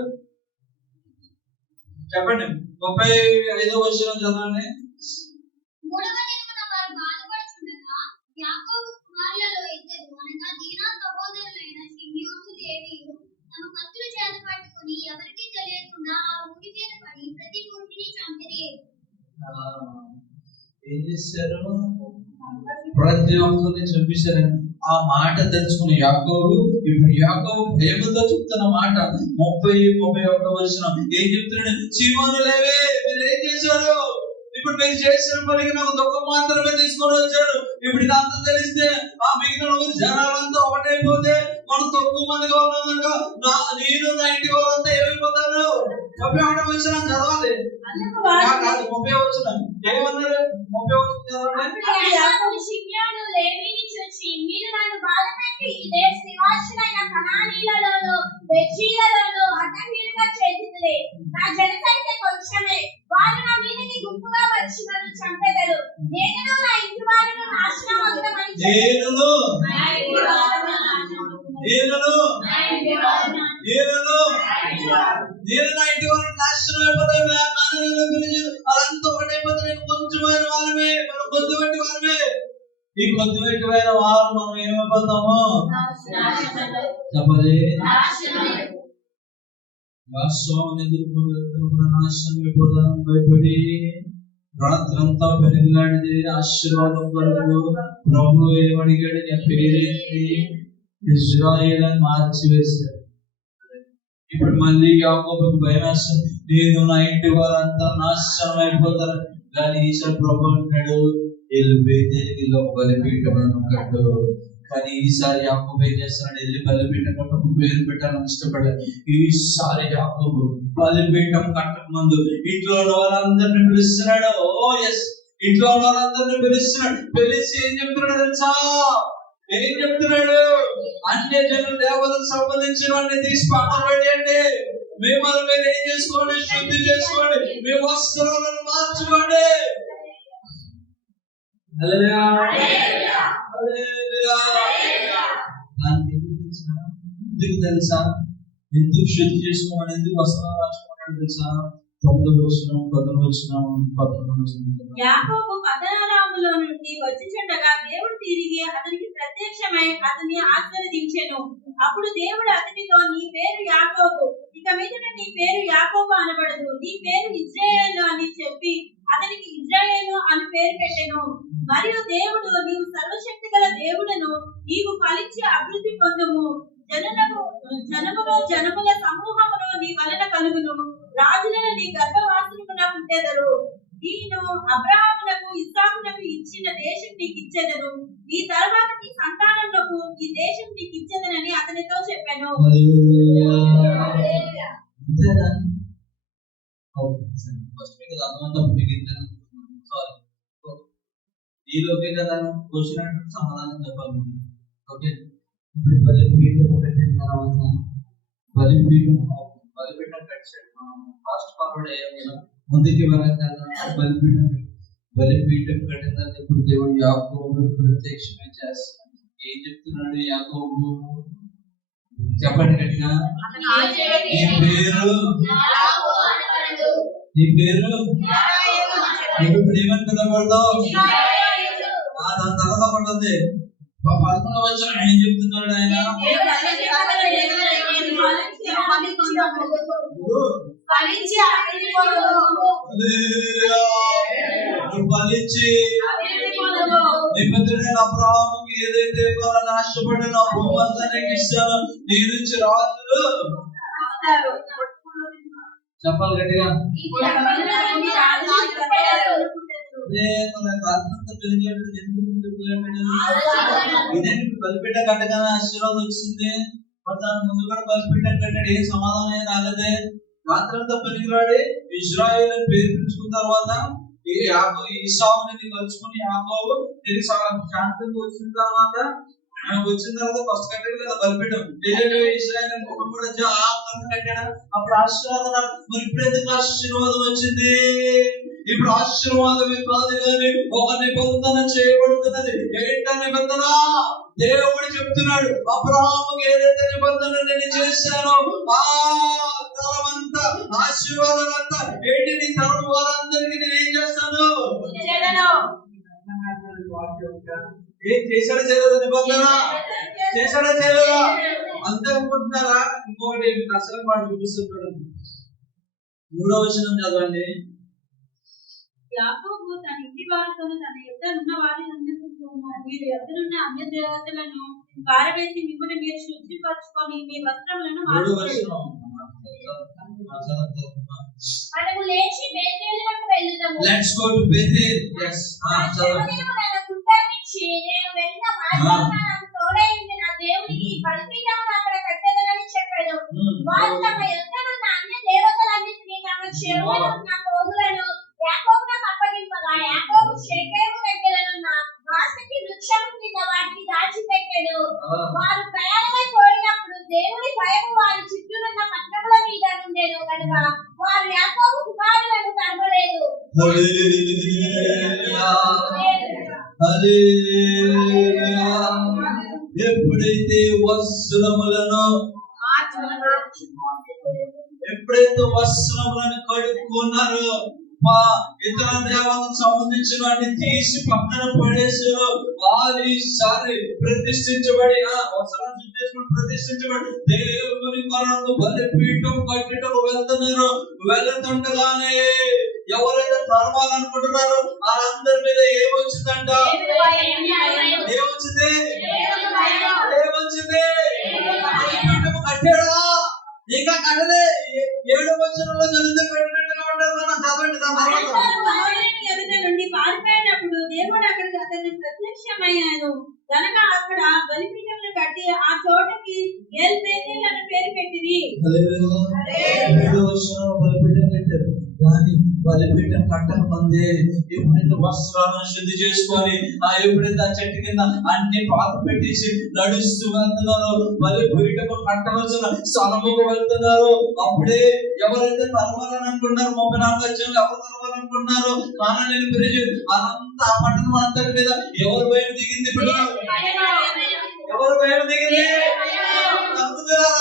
చెప్పండి. 35వ వచనం చదవండి. మూడవ దినమున వారు బాధపడుచుండగా యాకోబు కుమారులలో ఇద్దరు అనగా దీనా సహోదరులైన షిమ్యోను లేవీయులు తమ కత్తుల చేత పట్టుకుని ఎవరికీ తెలియకుండా ఆ ఊరి మీద పడి ప్రతి పురుషుని చంపిరి. ఏం చేశారు? ప్రతి ఒక్కరిని చంపేశారండి. ఆ మాట తెలుసుకుని యాకోబు, ఇప్పుడు యాకోబు భయముతో చెప్తున్న మాట 30-31 వచనం ఏం చెప్తున్నాడు? సీమోను లేవే, మీరు ఏం చేశారు? ఇప్పుడు మీరు చేసిన పనికి నాకు దుఃఖం మాత్రమే తీసుకొని వచ్చారు. ఇప్పుడు ఇదంతా తెలిస్తే ఆ మిగిలిన జనాలంతా ఒకటైపోతే మనం తక్కువ మందిగా ఉన్నాం కనుక నేను నా ఇంటి వాళ్ళంతా ఏమైపోతారు? 31 వచనం చదవాలి. 30 వచనం ఏమన్నారు? 30 వచనం చదవండి. మీరు నన్ను బాధపెట్టి ఈ దేశ నివాసులైన కనానీయులలోను బెజ్జీలలోను అడ్డంకిలుగా చేసిరి. నా జనసంఖ్య కొంచెమే, వారు నా మీదకి గుంపుగా వచ్చి నన్ను చంపెదరు. నేను నా ఇంటి వారిని నాశనమగుదమని ఈ కొద్దివైన వారు మనం ఏమైపోతామో చెప్పలే. వాస్తవాన్ని నాశనమైపోతాం భయపడి రాత్రంతా పెనుగులాడితే ఆశీర్వాదం కొరకు ప్రభు ఏమడిగాడు? నీ పేరేంటి? ఇజ్రాయేల్ అని మార్చివేశాడు. ఇప్పుడు మళ్ళీ యాకోబుకు భయం వేస్తుంది, నేను నా ఇంటి వారంతా నాశనం అయిపోతారు. కానీ ఈసారి ప్రభు అంటాడు, వెళ్ళి బేతేలిలో ఒక బలిపీఠం కట్టు. కానీ ఈసారి యాకోబు ఏం చేస్తున్నాడు? వెళ్ళి బలిపీఠం కట్టకు పేరు పెట్టాలని ఇష్టపడ్డాడు. ఈసారి యాకోబు బలిపీఠం కట్టక ముందు ఇంట్లో వాళ్ళందరినీ పిలుస్తున్నాడు. ఇంట్లో వాళ్ళందరినీ పిలుస్తున్నాడు. పిలిచి ఏం చెప్తున్నాడు తెలుసా? ఏం చెప్తున్నాడు? అన్య జనుల దేవతలకు సంబంధించిన వాడిని తీసి పక్కన పెట్టండి. మిమ్మల్ని మీరు ఏం చేసుకోండి? శుద్ధి చేసుకోండి. మీ వస్త్రాలను మార్చుకోండి. ఎందుకు తెలుసా? ఎందుకు శుద్ధి చేసుకోమని, ఎందుకు వస్త్రాలు మార్చుకోమని తెలుసా? 9వ వచనం, 10వ వచనం, 11వ వచనం. యాకోబు పద్దనరాములో నుండి వచ్చుచుండగా దేవుడు తిరిగి అతనికి ప్రత్యక్షమై అతన్ని ఆశీర్వదించెను. అప్పుడు దేవుడు అతనితో, నీ పేరు యాకోబు, ఇక మీదట నీ పేరు యాకోబు అనబడదు, నీ పేరు ఇజ్రాయేలు అని చెప్పి అతనికి ఇజ్రాయేలు అని పేరు పెట్టెను. మరియు దేవుడు, నీవు సర్వశక్తి గల దేవుడను, నీవు ఫలించి అభివృద్ధి పొందుము, జనముల సమూహమును నీ వలన కలుగును, రాజులను నీ గర్భవాసమున పుట్టెదరు. నేను అబ్రహామునకు ఇస్సాకునకు ఇచ్చిన దేశం నీకు ఇచ్చేదను, ఈ తర్వాత నీ సంతానమునకు ఈ దేశం నీకు ఇచ్చేదనని అతనితో చెప్పాను. ఈలోకే కదా క్వశ్చన్ సమాధానం చెప్పాలి. ఓకే, ఇప్పుడు బలిపీఠం పెట్టిన తర్వాత బలిపీఠం కట్టాడు. ఫాస్ట్ ఫార్వర్డ్ అయ్యాం కదా, ముందుకి బలిపీఠం కట్టిన తర్వాత ఇప్పుడు దేవుడు యాకోబు ప్రత్యక్షమే చేస్తున్నాడు. ఏం చెప్తున్నాడు యాకోబు? చెప్పండి గట్టిగా. నీ పేరు ఇప్పుడు ఏమని పిలవబడతావు? దాని తర్వాత పడుతుంది 11వ వచనం ఏం చెప్తున్నాడు ఆయన? నిబంధన అబ్రహాముకి ఏదైతే నాశపడిన భూమంతా నీకు ఇస్తాను, నీ నుంచి రాజులు చెప్పాలి గట్టిగా. ఇదేంటి బలిపీఠ కట్టగానే ఆశీర్వాదం వచ్చింది, మరి దాని ముందు కూడా బలిపీఠ కట్టాడు, ఏ సమాధానం ఏం రాలేదే. రాత్రంతా పనికిరాడి ఇజ్రాయేల్ అని పేరు పిలుచుకున్న తర్వాత ఈసావుని కలుసుకుని యాకోబు తిరిగి శాంతంగా వచ్చిన తర్వాత ఫస్ట్ కట్టాడు కదా బలిపీఠం. ఇజ్రాయేల్ కూడా కట్టాడు. అప్పుడు ఆశీర్వాదం. మరి ఇప్పుడు ఎందుకు ఆశీర్వాదం వచ్చింది? ఇప్పుడు ఆశీర్వాదమే కాదు కానీ ఒక నిబంధన చేయబడుతున్నది. ఏంటో నిబంధన? దేవుడు చెప్తున్నాడు, అబ్రహాముకి ఏదైతే నిబంధన నేను చేశానో ఆ తరమంతా ఆశీర్వాదాలంతా ఏంటి, నీ తరం వారందరికీ నేను ఏం చేస్తాను? ఏం చేశాడో చేయలేదు? నిబంధన చేశాడో చేయలేదా? అంతే అనుకుంటున్నారా? ఇంకొకటి మీకు అసలు మాట చూపిస్తున్నాడు. 3వ వచనం చదవండి. యాకోబు తన ఇంటి వారితోను తన యొద్ద ఉన్న వారినందుకును మీరు యొద్దనున్న అన్య దేవతలను పారవేసి మిమ్మల్ని మీరు శుద్ధిపరచుకొని మీ వస్త్రములను మార్చుకొనుడి. మనము లేచి బేతేలునకు వెళ్ళుదాము. Let's go to Bethel. Yes. దేవుడు నన్ను కృపనిచ్చి నేను వెళ్ళిన మార్గమున నాకు తోడై ఉండి నా దేవునికి బలిపీఠమును అక్కడ కట్టెదనని చెప్పాడు. వారు తమ యొద్దనున్న అన్య దేవతలన్నిటినీ తమ చెరువులను నా పోగులను యాకోబునకు అప్పగింపగా యాకోబు షేకెము దగ్గరనున్న మాసకి వృక్షము కింద వాటిని దాచిపెట్టాడు. వారు ప్రయాణమై పోయినప్పుడు దేవుని భయము వారి చుట్టూనున్న పట్టణముల మీద ఉండెను కనుక వారు యాకోబు కుమారులను కనబడలేదు. ఎప్పుడైతే వస్త్రములను కడుక్కున్నారో ఇతర దేవతకు సంబంధించిన వాటిని తీసి పక్కన పడేసారు. వారు ఈసారి ప్రతిష్ఠించబడి దేవుని కొరకు బలిపీఠం కట్టడం వెళ్తున్నారు. వెళ్తుండగానే ఎవరైతే తరవాలనుకుంటున్నారో వాళ్ళందరి మీద ఏమొచ్చిందంట? ఏమొచ్చింది? కట్టాడా? ఇంకా కట్టలే. 7వ వచనంలో చదివితే కట్టినట్టుగా ఉంటారు. మనం చదవండి. నుండి పారిపోయినప్పుడు దేవుడు అక్కడికి అతన్ని ప్రత్యక్షమయ్యాను కనుక అక్కడ బలిపీఠములు కట్టి ఆ చోటకి ఎల్ బేతేల్ అని పేరు పెట్టింది. బలిపీఠం కట్టారు. కానీ బలిపీఠం కట్టక ముందే ఎప్పుడైతే వస్త్రాలను శుద్ధి చేసుకొని ఎప్పుడైతే ఆ చెట్టు కింద అన్ని పాత పెట్టేసి నడుస్తూ వెళ్తున్నారో బలిపీఠము కట్టవలసిన స్థలముకు వెళ్తున్నారు. అప్పుడే ఎవరైతే తరవాలని అనుకున్నారో 34 అధ్యాయంలో ఎవరు తరవాలనుకున్నారో కానానీయుల ప్రజలు అదంతా ఆ పట్టణం అంతటి మీద ఎవరు భయం దిగింది? ఇప్పుడు ఎవరు భయం దిగింది? నమ్ముతున్నారా?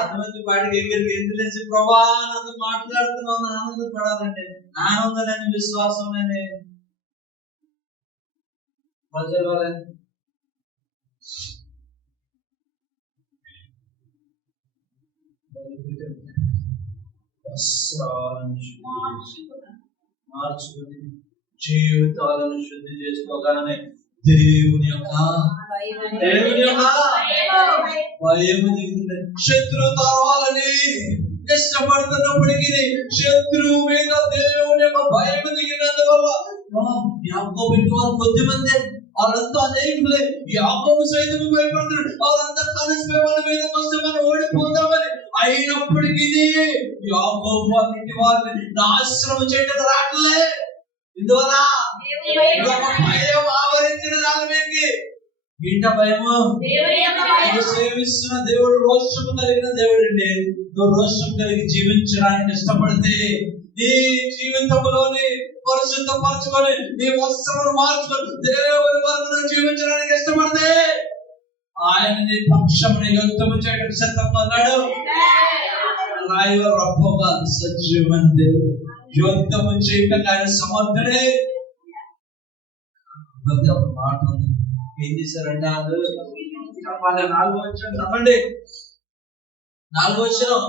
అంతమంది వాడికి ఎక్కడికి ఎందులేసి ప్రభా నాతో మాట్లాడుతున్నాను ఆనందపడాలంటే ఆనందమైన విశ్వాసం ప్రజల మార్చుకుని జీవితాలను శుద్ధి చేసుకోగానే దేవుని యొక్క భయము దిగుతుంది. శత్రువు తరవాలని ఇష్టపడుతున్నప్పటికీ శత్రువు మీద దేవుని యొక్క భయం దిగినందువల్ల యాకోబు ఇంటి వారు కొద్దిమంది వాళ్ళంతా అనేకులే. యాకోబు సైతం భయపడుతున్నాడు. వాళ్ళంతా కలిసిపోయి వాళ్ళ మీదకి వస్తే మనం ఓడిపోతామని. అయినప్పటికీ యాకోబు వాళ్ళ ఇంటి వారిని నాశనం చేయడానికి రావట్లే. ఇందువల్ల భయం ఆవరించిన రాగమేకి ఇంట భయము సేవిస్తున్న దేవుడు రోషము కలిగిన దేవుడు అండి. నువ్వు రోషం కలిగి జీవించడానికి ఇష్టపడితే నీ జీవితంలోని పరిశుద్ధపరచుకొని నీ వస్త్రమును మార్చుకొని దేవుని వరకు జీవించడానికి ఇష్టపడితే ఆయన నీ పక్షముని యుద్ధము చేయడానికి సిద్ధంగా ఉన్నాడు. రాయవరబ్బగా సజీవమైన దేవుడు యుద్ధము చేయడానికి ఆయన సమర్థుడే. మాట ఉంది. ఏం చేశారంటే అది 4వ వచనం చదవండి. 4వ వచనం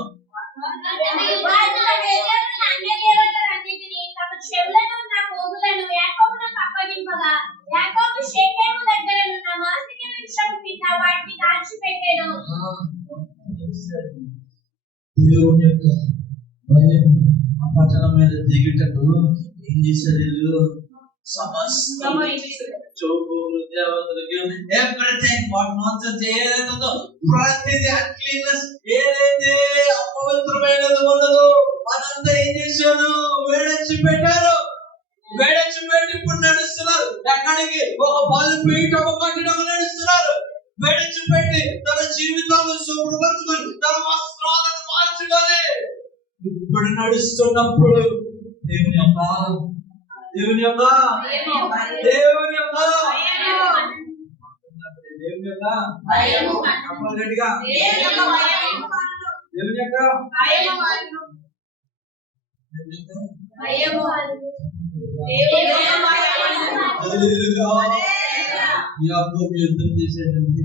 దేవుని యొక్క భయం ఆ పట్టణం మీద దిగటకు ఏం చేశారు వీళ్ళు? సమస్త చోపులు దేవతలకి ఎక్కడైతే ఏదైతుందో ప్రతిదీ అన్క్లీన్నెస్ ఏదైతే అపవిత్రమైనది ఉన్నదో అదంతా ఏం చేశారు? వేడెచ్చి పెట్టారు. వేడెచ్చి పెట్టి ఇప్పుడు నడుస్తున్నారు. ఎక్కడికి? ఒక బలిపీఠం కట్టడం నడుస్తున్నారు. వేడెచ్చి పెట్టి తన జీవితాలను శుభ్రపరచుకొని తన వస్త్రాలను మార్చుకొని ఇప్పుడు నడుస్తున్నప్పుడు దేవుని యొక్క యుద్ధం చేసేటండి.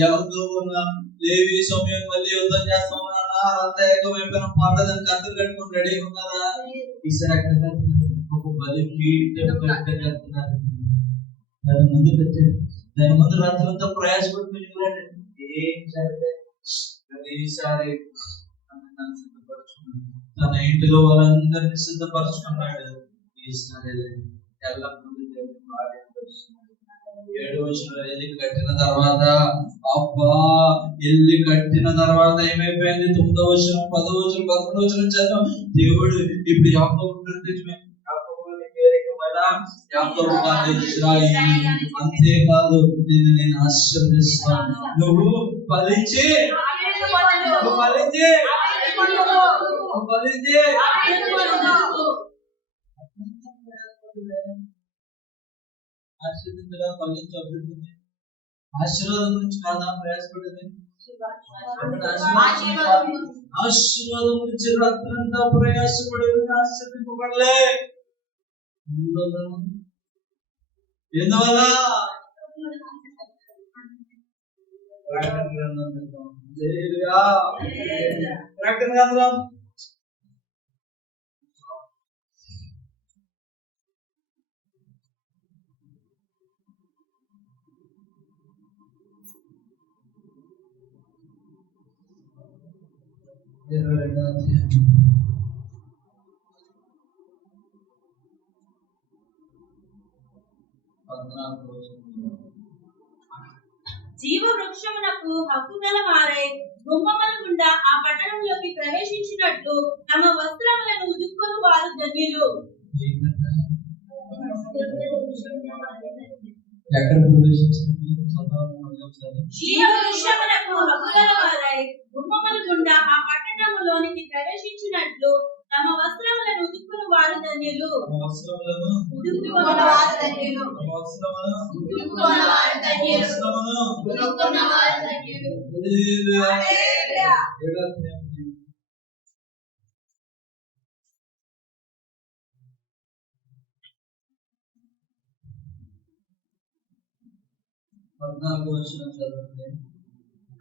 యాకోబు లేవి సమయం మళ్ళీ యుద్ధం చేస్తామన్నా అంతా ఏకమైపోయిన పండదని కత్తులు కట్టుకుని రెడీ ఉన్నారా? ఈసారి అక్కడ ఒక బలి పీఠం కట్టుకున్నారు. దాని ముందు పెట్టాడు. దాని ముందు రాత్రంతా ప్రయాసపడి ఏం జరగలేదు. ఈసారి సిద్ధపరచుకున్నాడు. తన ఇంటిలో వాళ్ళందరినీ సిద్ధపరచుకున్నాడు. ఈసారి ఎల్లప్పుడూ 7వ వచనంలో ఇల్లు కట్టిన తర్వాత ఇల్లు కట్టిన తర్వాత ఏమైపోయింది? 9వ వచనం, 10వ వచనం, 11వ వచనం చదువు. దేవుడు ఇప్పుడు యాకోబు కాదు ఇశ్రాయేలు, అంతేకాదు నిన్ను నేను ఆశీర్వదిస్తాను. నువ్వు ఫలించి ఆశీర్వదించడం, ఫలించి అభివృద్ధి. ఆశీర్వాదం గురించి కాదా ప్రయాసపడేది? ఆశీర్వాదం గురించి రాత్రంతా ప్రయాసపడేది. ఆశీర్వదింపబడలే. ఎందువల్ల? ప్రకటన గ్రంథం జీవ వృక్షమునకు హక్కు గల వారై గుమ్మముల గుండా ఆ పట్టణంలోకి ప్రవేశించినట్లు తమ వస్త్రములను ఉదుక్కుని వారు ధన్యులు. ఎక్కడ ప్రవేశించారు? జీవ వృక్షమునకు హక్కు గల వారై గుమ్మముల గుండా ఆ పట్టణంలోనికి ప్రవేశించినట్లు తమ వస్త్రములను ఉదుక్కుని వారు ధన్యులు.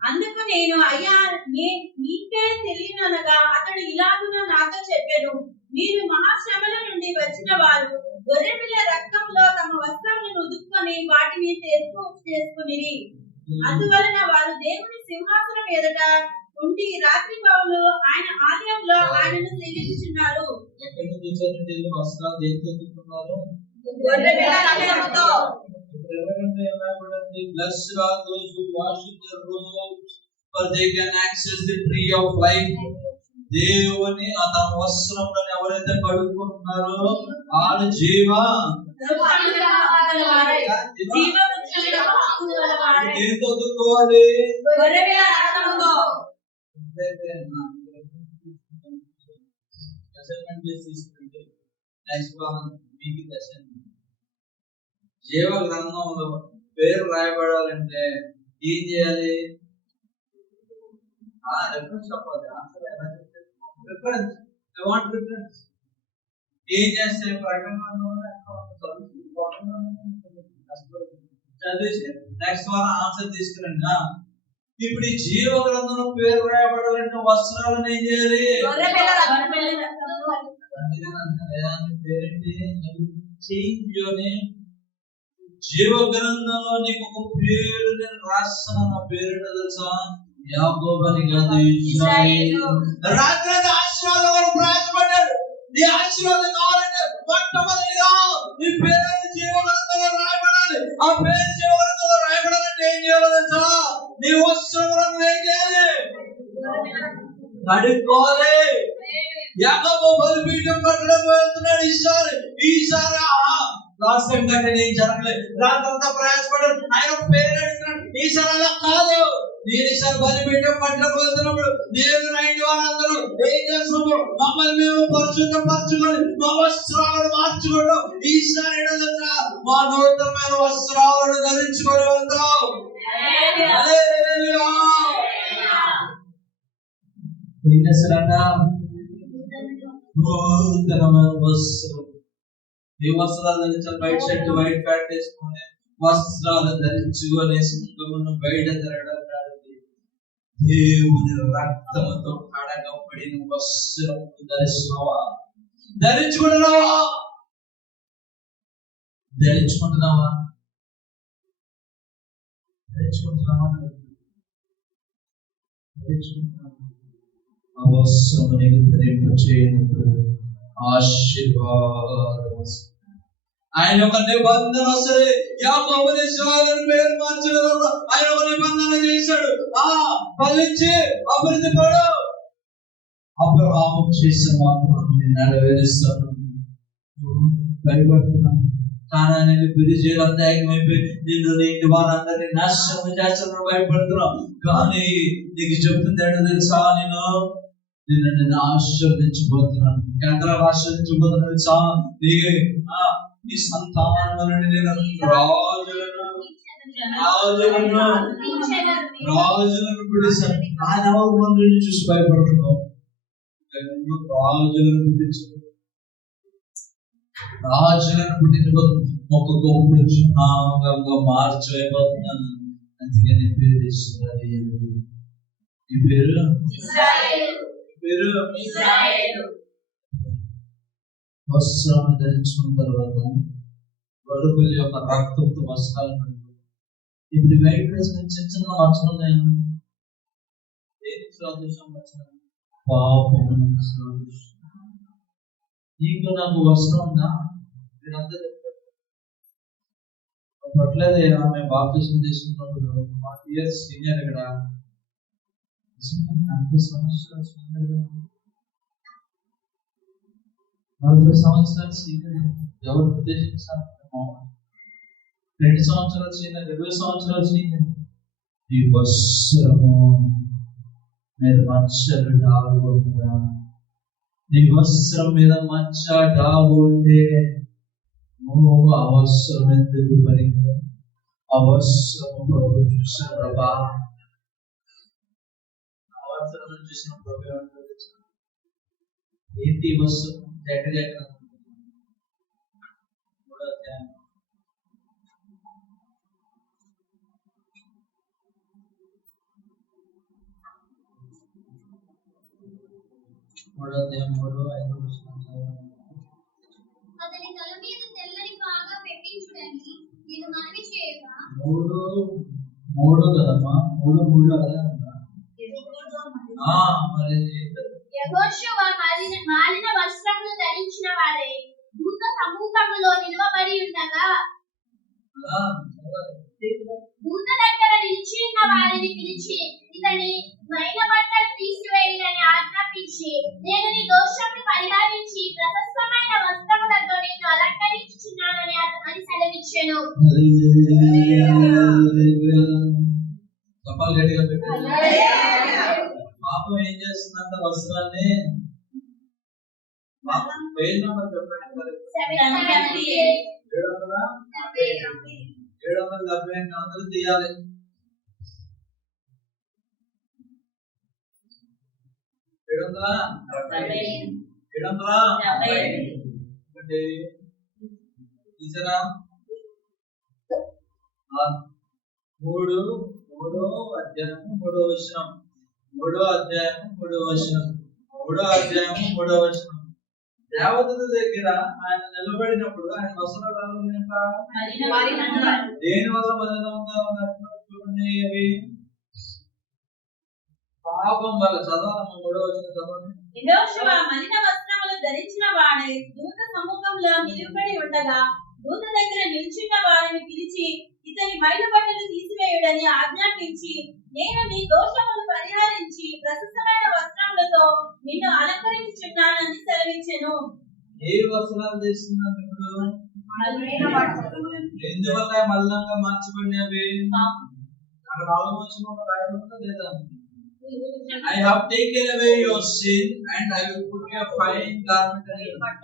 అందుకు నేను అయ్యా నీకే తెలియననగా అతడు ఇలాగున నాతో చెప్పాను, మీరు మహాశ్రమల నుండి వచ్చిన వారు గొర్రెపిల్ల రక్తంలో తమ వస్త్రములను ఉదుక్కొని వాటిని చేసుకుని అందువలన వారు దేవుని సింహాసనం ఎదుట ఉండి రాత్రి పౌలు ఆయన ఆలయంలో ఆయనను సేవించుచున్నారు. గొర్రెపిల్ల రక్తముతో. Blessed are those who wash in their robes, for they can access the tree of life. దేవుని తన వస్త్రములను ఎవరైతే కడుక్కుంటున్నారో వాళ్ళు ఏం చదువుకోవాలి? అసైన్మెంట్ తీసుకుంటే నెక్స్ట్ మీకు అసైన్మెంట్. జీవ గ్రంథంలో పేరు రాయబడాలంటే ఏం చేయాలి? రిఫరెన్స్ చెప్పాలి. ఆన్సర్ ఎలా చెప్తే రిఫరెన్స్. I want reference. ఏం చేస్తే ప్రకటన చదివేసి నెక్స్ట్ వారం ఆన్సర్ తీసుకురండి. ఇప్పుడు ఈ జీవ గ్రంథంలో పేరు రాయబడాలంటే వస్త్రాలను ఏం చేయాలి? పేరేంటి? Change your name. జీవ గ్రంథంలో నీకు ఒక పేరు నేను రాస్తాను. నా పేరు తెలుసా? యాకోబు అని కాదు, ఇశ్రాయేలు. రాత్రి ఆశీర్వాదం ప్రయాసపడ్డాడు. నీ ఆశీర్వాదం కావాలంటే మొట్టమొదటిగా నీ పేరు జీవ గ్రంథంలో రాయబడాలి. ఆ పేరు జీవ గ్రంథంలో రాయబడాలంటే ఏం చేయాలో తెలుసా? నీ వస్త్రములను ఏం చేయాలి? కడుక్కోవాలి. యాకోబు బలిపీఠం కట్టడం వెళ్తున్నాడు. ఈసారి లాస్ట్ టైం కంటే నేను జరగలేదు. రాత్రంతా ప్రయాసపడ్డాడు. ఆయన పేరు అడుగుతున్నాడు. ఈసారి అలా కాదు. నేను ఈసారి బలిపీఠం కట్టడం వెళ్తున్నప్పుడు దేవుని అయిన వాళ్ళందరూ ఏం చేస్తున్నాము? మమ్మల్ని మేము పరిశుద్ధపరచుకొని మా వస్త్రాలను మార్చుకోవడం. ఈసారి మా నూతనమైన వస్త్రాలను ధరించుకొని వెళ్తాం. ఏం చేస్తారంట? నూతనమైన వస్త్రం. ఏ వస్త్రాలు ధరించాలి? వైట్ షర్ట్, వైట్ ప్యాంట్ వేసుకొని వస్త్రాలు ధరించుకొని బయట తిరగడం. దేవుని రక్తముతో కడగబడిన వస్త్రము ధరిస్తున్నావా? ధరించుకుంటున్నావా? ధరించుకుంటున్నావా? ధరించుకుంటున్నావా? ధరించుకుంటున్నావా? ఆ వస్త్రము నీకు ధరింప చేయనప్పుడు ఆశీర్వాదం వస్తుంది. ఆయన ఒక నిబంధన వస్తుంది. యాకోబుని ఇశ్రాయేలు పేరు మార్చడం ఆయన ఒక నిబంధన చేశాడు. ఫలించి అభివృద్ధి పడు. అబ్రహాము చేసిన వాగ్దానాన్ని నెరవేరుస్తాను. భయపడుతున్నాను. కానాన్ని పిలిచేలు అంతమైపోయి నిన్ను నీటి వారందరినీ నాశనం చేస్తాను భయపడుతున్నావు. కానీ నీకు చెప్తుంది ఏంటో తెలుసా? నిన్ను ఆశీర్వదించబోతున్నాను. ఎంతగా ఆశీర్వదించబోతున్నాను తెలుసా? నీ సంతానాన్ని నేను రాజులను పిలిచాను. ఆయన ఎవరు మనల్ని చూసి భయపడుతున్నావు? రాజులను పుట్టించబోతున్నాను. ఒక గొప్ప జనాంగంగా మార్చైపోతున్నాను. అందుకని పేరు ఇశ్రాయేలు. ఈ పేరు వస్త్రాన్ని ధరించుకున్న తర్వాత గొర్రెపిల్ల యొక్క రక్తంతో వస్త్రాలను ఇప్పుడు వైట్ డ్రెస్ చిన్న చిన్న మచ్చలు ఉన్నాయా? దేనికి సాదృశ్యం? పాపం సాదృశ్యం. నీకు నాకు వస్త్రం ఉందా? మీరంతా చెప్పారు పట్లేదే. ఆమె బాప్తిసం తీసుకున్నప్పుడు 40 years సీనియర్. ఇక్కడ 40 సంవత్సరాలు సీనియర్. 40 సంవత్సరాలు సీనియర్. ఎవరు ఉద్దేశించారు? 2 సంవత్సరాలు సీనియర్, 20 సంవత్సరాలు సీనియర్. ఈ వస్త్రము మీద మచ్చలు డాగు ఉందా? నీ వస్త్రం మీద మచ్చ డాగు ఉంటే నువ్వు ఆ వస్త్రం ఎందుకు పనికిరా? ఆ వస్త్రము ప్రభు చూసిన ప్రభా, ఆ వస్త్రం చూసిన ప్రభు ఏంటి వస్త్రం? ఎక్కడ అతని తల మీద తెల్లని పాగా పెట్టించుడని నేను మనవి చేయగా. మూడు కదమ్మా, మూడు అదే ఉందా? యెహోషువ మాలిన వస్త్రములు ధరించిన వారే దూత సమూహములో నిలవబడి ఉండగా దూత దగ్గర నిలిచి ఉన్న వారిని పిలిచి ఇతని మైల బట్టలు తీసివేయని ఆజ్ఞాపించి, నేను నీ దోషమును పరిహరించి ప్రశస్తమైన వస్త్రములతో నిన్ను అలంకరించుచున్నానని అని సెలవిచ్చెను. పాపం ఏం చేస్తుందంట? వస్త్రాన్ని పేజ్ నెంబర్ చెప్పండి. 778 అందరూ తీయాలి. 778 తీసారా? 3వ అధ్యాయం 3వ వచనం. 3వ అధ్యాయం 3వ వచనం. 3వ అధ్యాయం 3వ వచనం. దేవదూత దగ్గర ఆయన నిలబడినప్పుడు ఆయన వస్త్రాలు దేని వల్ల మలినంగా ఉన్నట్టు అవి పాపం వల్ల. చదవాలమ్మ 3వ వచనం చదవండి. యెహోషువ మలిన వస్త్రములు ధరించిన వాడే దూత సమూహంలో నిలబడి ఉండగా దూత దగ్గర నిల్చున్న వారిని పిలిచి ఇతని మైల బట్టలు తీసివేయుడని ఆజ్ఞాపించి, నేను నీ దోషములు పరిహరించి ప్రశస్తమైన వస్త్రములతో నిన్ను అలంకరించుచున్నానని సెలవిచ్చెను. ఏ వస్త్రాలు చేస్తున్నాను ఇప్పుడు? ఎందువల్ల మల్లంగా మార్చబడినవి? అక్కడ 4వ వచనంలో రాయబడిందా లేదా? I have taken away your sin and I will put you a fine garment.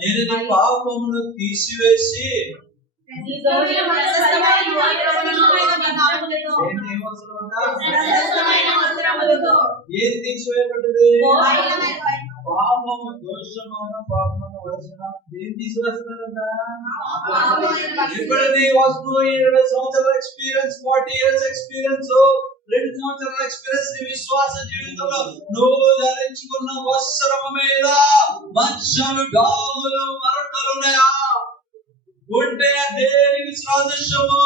నేను నీ పాపమును తీసివేసి ఏది తీసివేయబడ్డది? పాపము, దోషమును, పాపమును వలసిన ఏం తీసివేస్తున్నాడంట? ఇప్పుడు నీ వస్తువు 20 సంవత్సరాల ఎక్స్పీరియన్స్, 40 years ఎక్స్పీరియన్స్, 2 సంవత్సరాల ఎక్స్పీరియన్స్ నీ విశ్వాస జీవితంలో నువ్వు ధరించుకున్న వస్త్రము మీద మచ్చలు, డాగులు, మరకలు ఉన్నాయా? ఉంటే దేనికి సాదృశ్యము?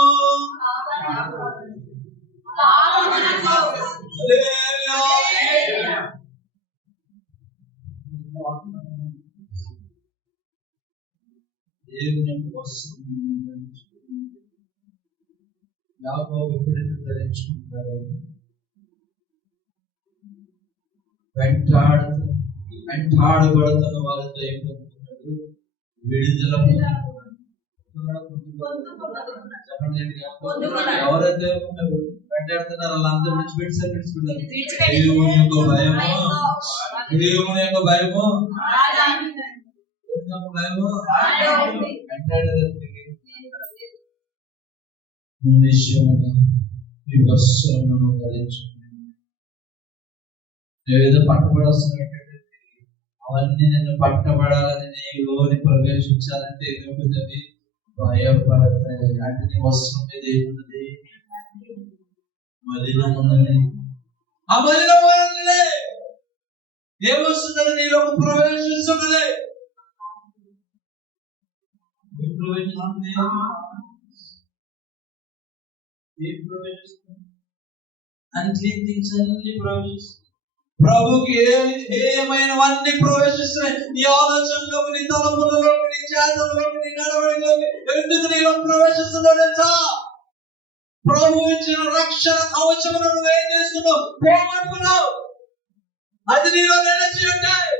దేవుని వస్త్రము యాకోబు ఎప్పుడైతే ధరించుకుంటారో వెంటాడబడుతున్న వారితో ఏం పొందుతున్నాడు? విడుదల చెప్పండి. ఎవరైతే వెంటాడుతున్నారో వాళ్ళంతా విడిచిపెట్టారు. దేవుని యొక్క భయము, దేవుని యొక్క భయము వెంటాడేది నిశ్చయముగా ఈ వస్త్రమును ధరించుకుని ఏదో పట్టబడొస్తున్నట్టు అవన్నీ నిన్ను పట్టబడాలని నీలోని ప్రవేశించాలంటే ఏముంటుంది? భయపడతాయి. అంటే నీ వస్త్రం మీద ఏమున్నది? మలినం ఉన్నది. ఆ మలినం ఉన్నది ఏమొస్తున్నది? నీలో ప్రవేశిస్తున్నది. అన్క్లీన్ థింగ్స్ అన్ని ప్రవేశిస్తున్నాయి. ప్రభుకి ఏమైనవన్నీ ప్రవేశిస్తున్నాయి. నీ ఆలోచనలోకి, నీ తలపులలోకి, నీ చేతలలోకి, నీ నడవడిలోకి ఎందుకు నీలో ప్రవేశిస్తున్నావు తెలుసా? ప్రభు ఇచ్చిన రక్షణ కవచమును నువ్వేం చేస్తున్నావు? పోగొట్టుకున్నావు. అది నీలో నిలిచి ఉంటాయి.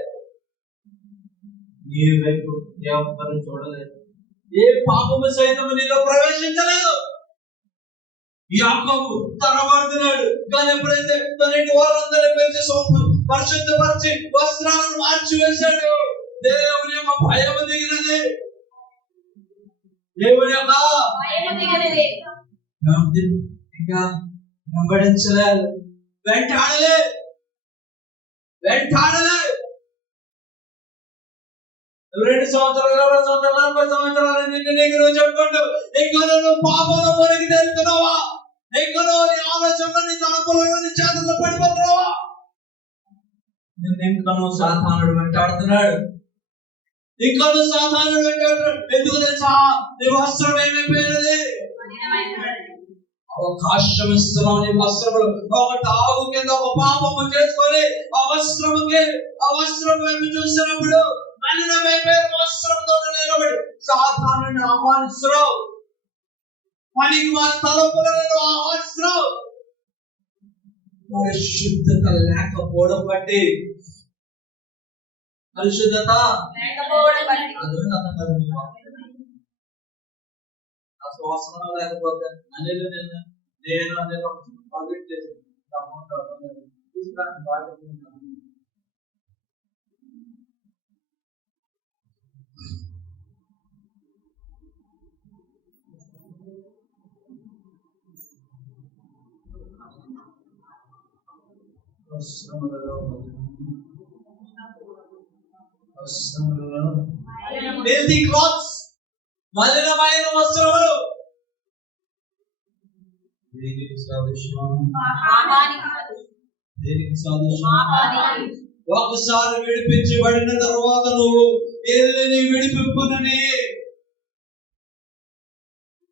నీ వైపు ఎవరు చూడలేదు. ఏ పాపము సైతం నీలో ప్రవేశించలేదు. యాకోబు తరబడుతున్నాడు. కానీ ఎప్పుడైతే తన ఇంటి వారందరినీ పెంచి పరిశుద్ధపరిచి వస్త్రాలను మార్చి వేశాడు, దేవుని యొక్క భయం దిగినది. దేవుని యొక్క ఇంకా వెంబడించలేదు, వెంటాడలే. 2 సంవత్సరాలు, 20 సంవత్సరాలు, 40 సంవత్సరాలు నిన్ను నువ్వు చెప్పుకుంటూ ఇంకా నువ్వు పాపంలో మునిగి తేలుతున్నావా? ఇంకా నువ్వు నీ ఆలోచనలో, నీ తలంపులలో, నీ చేతుల్లో పడిపోతున్నావా? నిన్ను ఇంకా నువ్వు సాతానుడు వెంటాడుతున్నాడు. ఇంకా నువ్వు సాతానుడు వెంటాడుతున్నాడు. ఎందుకు తెలుసా? నీ వస్త్రం ఏమైపోయినది? అవకాశం ఇస్తున్నావు. నీ వస్త్రములు ఒక తాగు కింద ఒక పాపము చేసుకొని ఆ వస్త్రం వైపు చూసినప్పుడు వస్త్రంతో నిలబడి సాతానుడిని ఆహ్వానిస్తున్నావు. పనికి వాళ్ళ తలపులను ఆహ్వానిస్తున్నావు. పరిశుద్ధత లేకపోవడం బట్టి, పరిశుద్ధత శ్వాసన లేకపోతే అనేది నేను అనేది ప్రాజెక్ట్ చేశాను. మలినమైన వస్త్రములు దేనికి సాదృశ్యం? ఒకసారి విడిపించబడిన తర్వాత నువ్వు ఏదని విడిపింపునని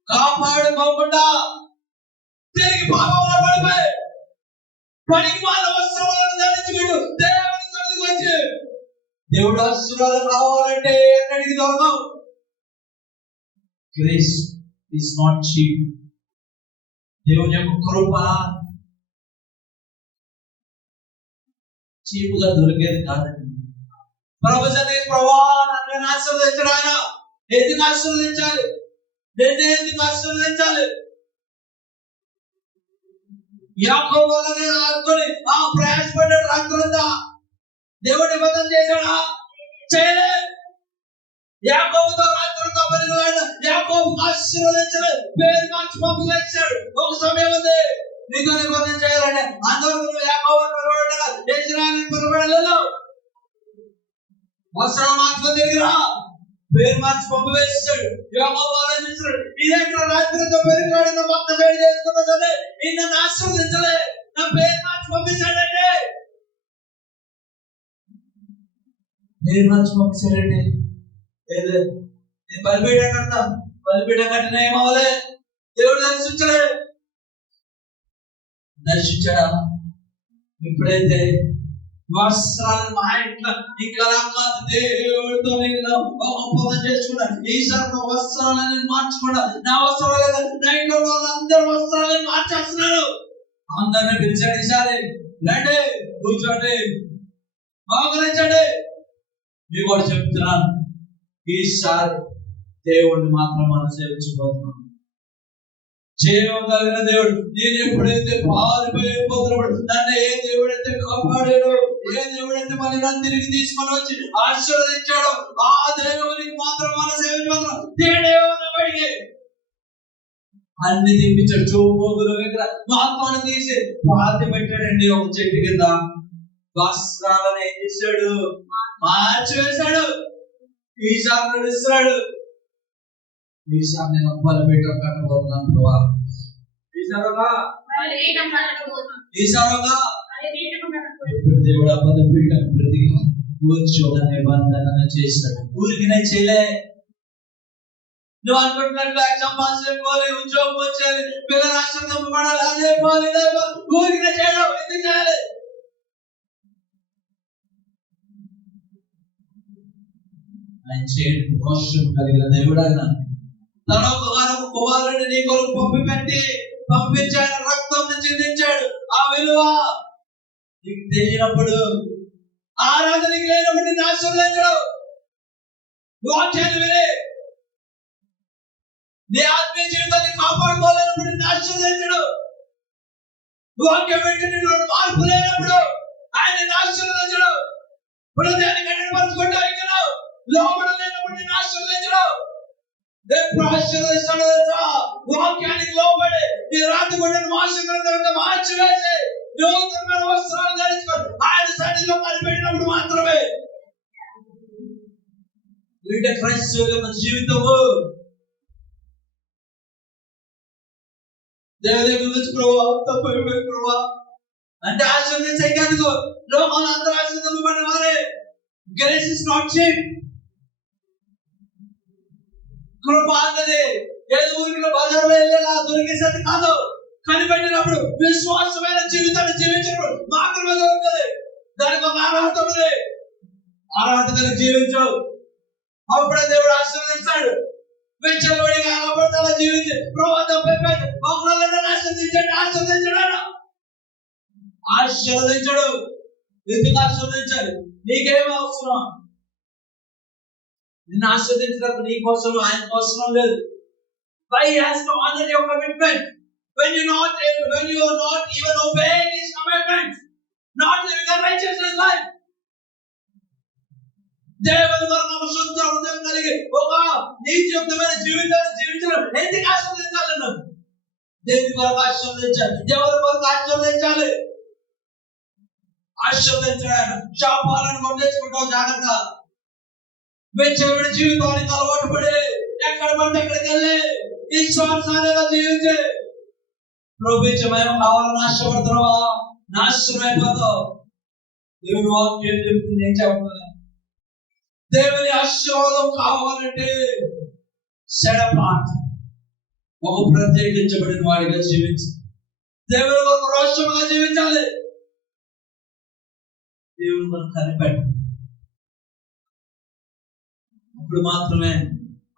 కాపాడుకోకుండా తిరిగి పాపంలో పడిపోయి పనికి వాళ్ళ వస్త్రములను ధరించుకుంటూ దేవుని సన్నిధికి వచ్చి దేవుడు వస్త్రాలు కావాలంటే ఎక్కడికి దొరకవు. Grace is not cheap. దేవుని యొక్క కృప చీపుగా దొరికేది కాదండి. ప్రభు నన్ను ఆశీర్వదించడు. ఆయన ఎందుకు ఆశీర్వదించాలి? ఎందుకు ఆశీర్వదించాలి? యాకోబు అలాగే అనుకొని ప్రయాసపడ్డాడు. రాత్రంతా దేవుడు నిబంధన చేశాడా? చేయలే. యాకోబుతో రాత్రంతా పనికిరాడు. యాకోబు ఆశీర్వదించలేదు. పేరు మార్చి పంపించాడు. ఒక సమయం ఉంది నీతో నిబంధన చేయాలంటే అందరూ నువ్వు యాకోబు పిలవడలేదు. వస్త్రం మార్చుకొని తిరిగిరా, పేరు మార్చి పంపివేసాడు. యాకోబు ఆలోచించాడు, ఇదేంటో రాత్రితో పెరిగిరాడు మొక్క సైడ్ చేసుకున్నదని నన్ను ఆశీర్వదించలే. నా పేరు మార్చి పంపించాడండి. పేరు మార్చి పంపించాడండి. నేను బలిపీఠం కడతా, బలిపీఠం కట్టిన ఏమవ్వలే, దేవుడు దర్శించాడా? ఎప్పుడైతే వస్త్రాలను మా ఇంట్లో ఇంకా దేవుడితో ఒప్పందం చేసుకున్నా, ఈసారి వస్త్రాలను మార్చుకున్నా, నా వస్త్రాలు కదా నా ఇంట్లో వాళ్ళందరూ వస్త్రాలను మార్చేస్తున్నాను. అందరిని పిలిచాడు, ఈసారి రండి కూర్చోండి మోకరించండి. మీకు కూడా చెప్తున్నాను, ఈసారి దేవుడిని మాత్రం మనం సేవించబోతున్నాం. జీవం కలిగిన దేవుడు. నేను ఎప్పుడైతే పారిపోయిపోతున్నప్పుడు నన్ను ఏ దేవుడైతే కాపాడాడో, ఏ దేవుడైతే మళ్ళీ నన్ను తిరిగి తీసుకొని వచ్చి ఆశీర్వదించాడో, ఆ దేవునికి మాత్రం మనం సేవించబోతున్నాం. దేవుడికి అన్ని తీపించాడు. చూపుల దగ్గర ఆత్మను తీసి పాతి పెట్టాడండి ఒక చెట్టు కింద. వస్త్రాలను ఏం చేశాడు? మార్చివేశాడు. ఈసారి నడుస్తున్నాడు. ఈసారి నేను బలిపీఠం కట్టబోతున్నాను ప్రభా. ఇప్పుడు దేవుడు ఆ బలిపీఠం ప్రతిగా కూర్చోగా నిబంధన చేశాడు. ఊరికినే చేయలే. నువ్వు అనుకుంటున్నట్లు ఎగ్జామ్ పాస్ అయిపోవాలి, ఉద్యోగం వచ్చేయాలి, పిల్లలు ఆశ్రయింపబడాలి, అదే పోవాలి, ఊరికినే చేయడం. ఎందుకు చేయాలి? ఆయన చేయడం రోషం కలిగిన దేవుడు. ఆయన తన కుమారుడిని నీ కొరకు పంపించాడు, రక్తం చిందించాడు. ఆ విలువ నీకు తెలియనప్పుడు, ఆరాధనకి లేనప్పుడు నిన్ను ఆశీర్వదించడు. వాక్యాన్ని విని నీ ఆత్మీయ జీవితాన్ని కాపాడుకోలేనప్పుడు నిన్ను ఆశీర్వదించడు. వాక్యం వెంటనే నిన్ను మార్పు లేనప్పుడు ఆయన నిన్ను ఆశీర్వదించడు. హృదయాన్ని కఠినపరచుకుంటూ ఇంకా లోపల లేనప్పుడు నిన్ను ఆశీర్వదించడు. ఎప్పుడు ఆశీర్వదిస్తాడో తెలుసా? వాక్యానికి లోబడి నీ రాత్రిగుండను ఆశీర్వాదంగా మార్చివేసి నూతనమైన వస్త్రాలు ధరించుకొని ఆయన సన్నిధిలో కలిపెట్టినప్పుడు మాత్రమే వీటి క్రైస్తవ జీవితము. దేవుడి గురించి ప్రభావ తప్పైపోయి ప్రభావ అంటే ఆశీర్వదించేందుకు లోకంలో అందరూ ఆశీర్వదింపబడిన వారే. Grace is not cheap. కృప అన్నది ఏదో ఊరిలో బజార్లో వెళ్ళేలా దొరికేసేది కాదు. కనిపెట్టినప్పుడు విశ్వాసమైన జీవితాన్ని జీవించినప్పుడు మాత్రమే దొరుకుతుంది. దానికి ఒక అర్హత ఉంది. అర్హత కలిగి జీవించవు, అప్పుడే దేవుడు ఆశీర్వదించాడు. విచ్చలవాడిగా అలా జీవించి ఆశీర్వదించాడు. ఆశీర్వదించాడు. ఎందుకు ఆశీర్వదించాడు? నీకేమీ అవసరం. నిన్ను ఆశీర్వదించడానికి నీ కోసం, ఆయన కోసం లేదు. Why he has to honor your commitment when you are not even obeying his commandment, not living a righteous life. దేవుని కొరకు శుద్ధ హృదయం కలిగి ఒక నీతియుక్తమైన జీవితాన్ని జీవించడం ఎందుకు ఆశీర్వదించాలన్నా? దేవుని కొరకు ఆశీర్వదించాలి. ఎవరి కొరకు ఆశీర్వదించాలి? ఆశీర్వదించడం శాపాలను కొట్టేసుకుంటావు. జాగ్రత్త. వెచ్చని జీవితానికి అలవాటు పడి ఎక్కడ పడితే ఎక్కడికి వెళ్ళి విశ్వాసాలుగా జీవించి ప్రభుత్వమేమో కావాలని ఆశపడుతున్నావా? నాశనం అయిపోతావు. దేవుని వాక్యం చెప్తుంది. ఏం చెప్పాలి? దేవుని ఆశీర్వాదం కావాలంటే సెట్ అపార్ట్, ఒక ప్రత్యేకించబడిన వాడిగా జీవించాలి. దేవుని కొరకు రోషంగా జీవించాలి. దేవుని కొరకు కనిపెట్టాలి. అప్పుడు మాత్రమే,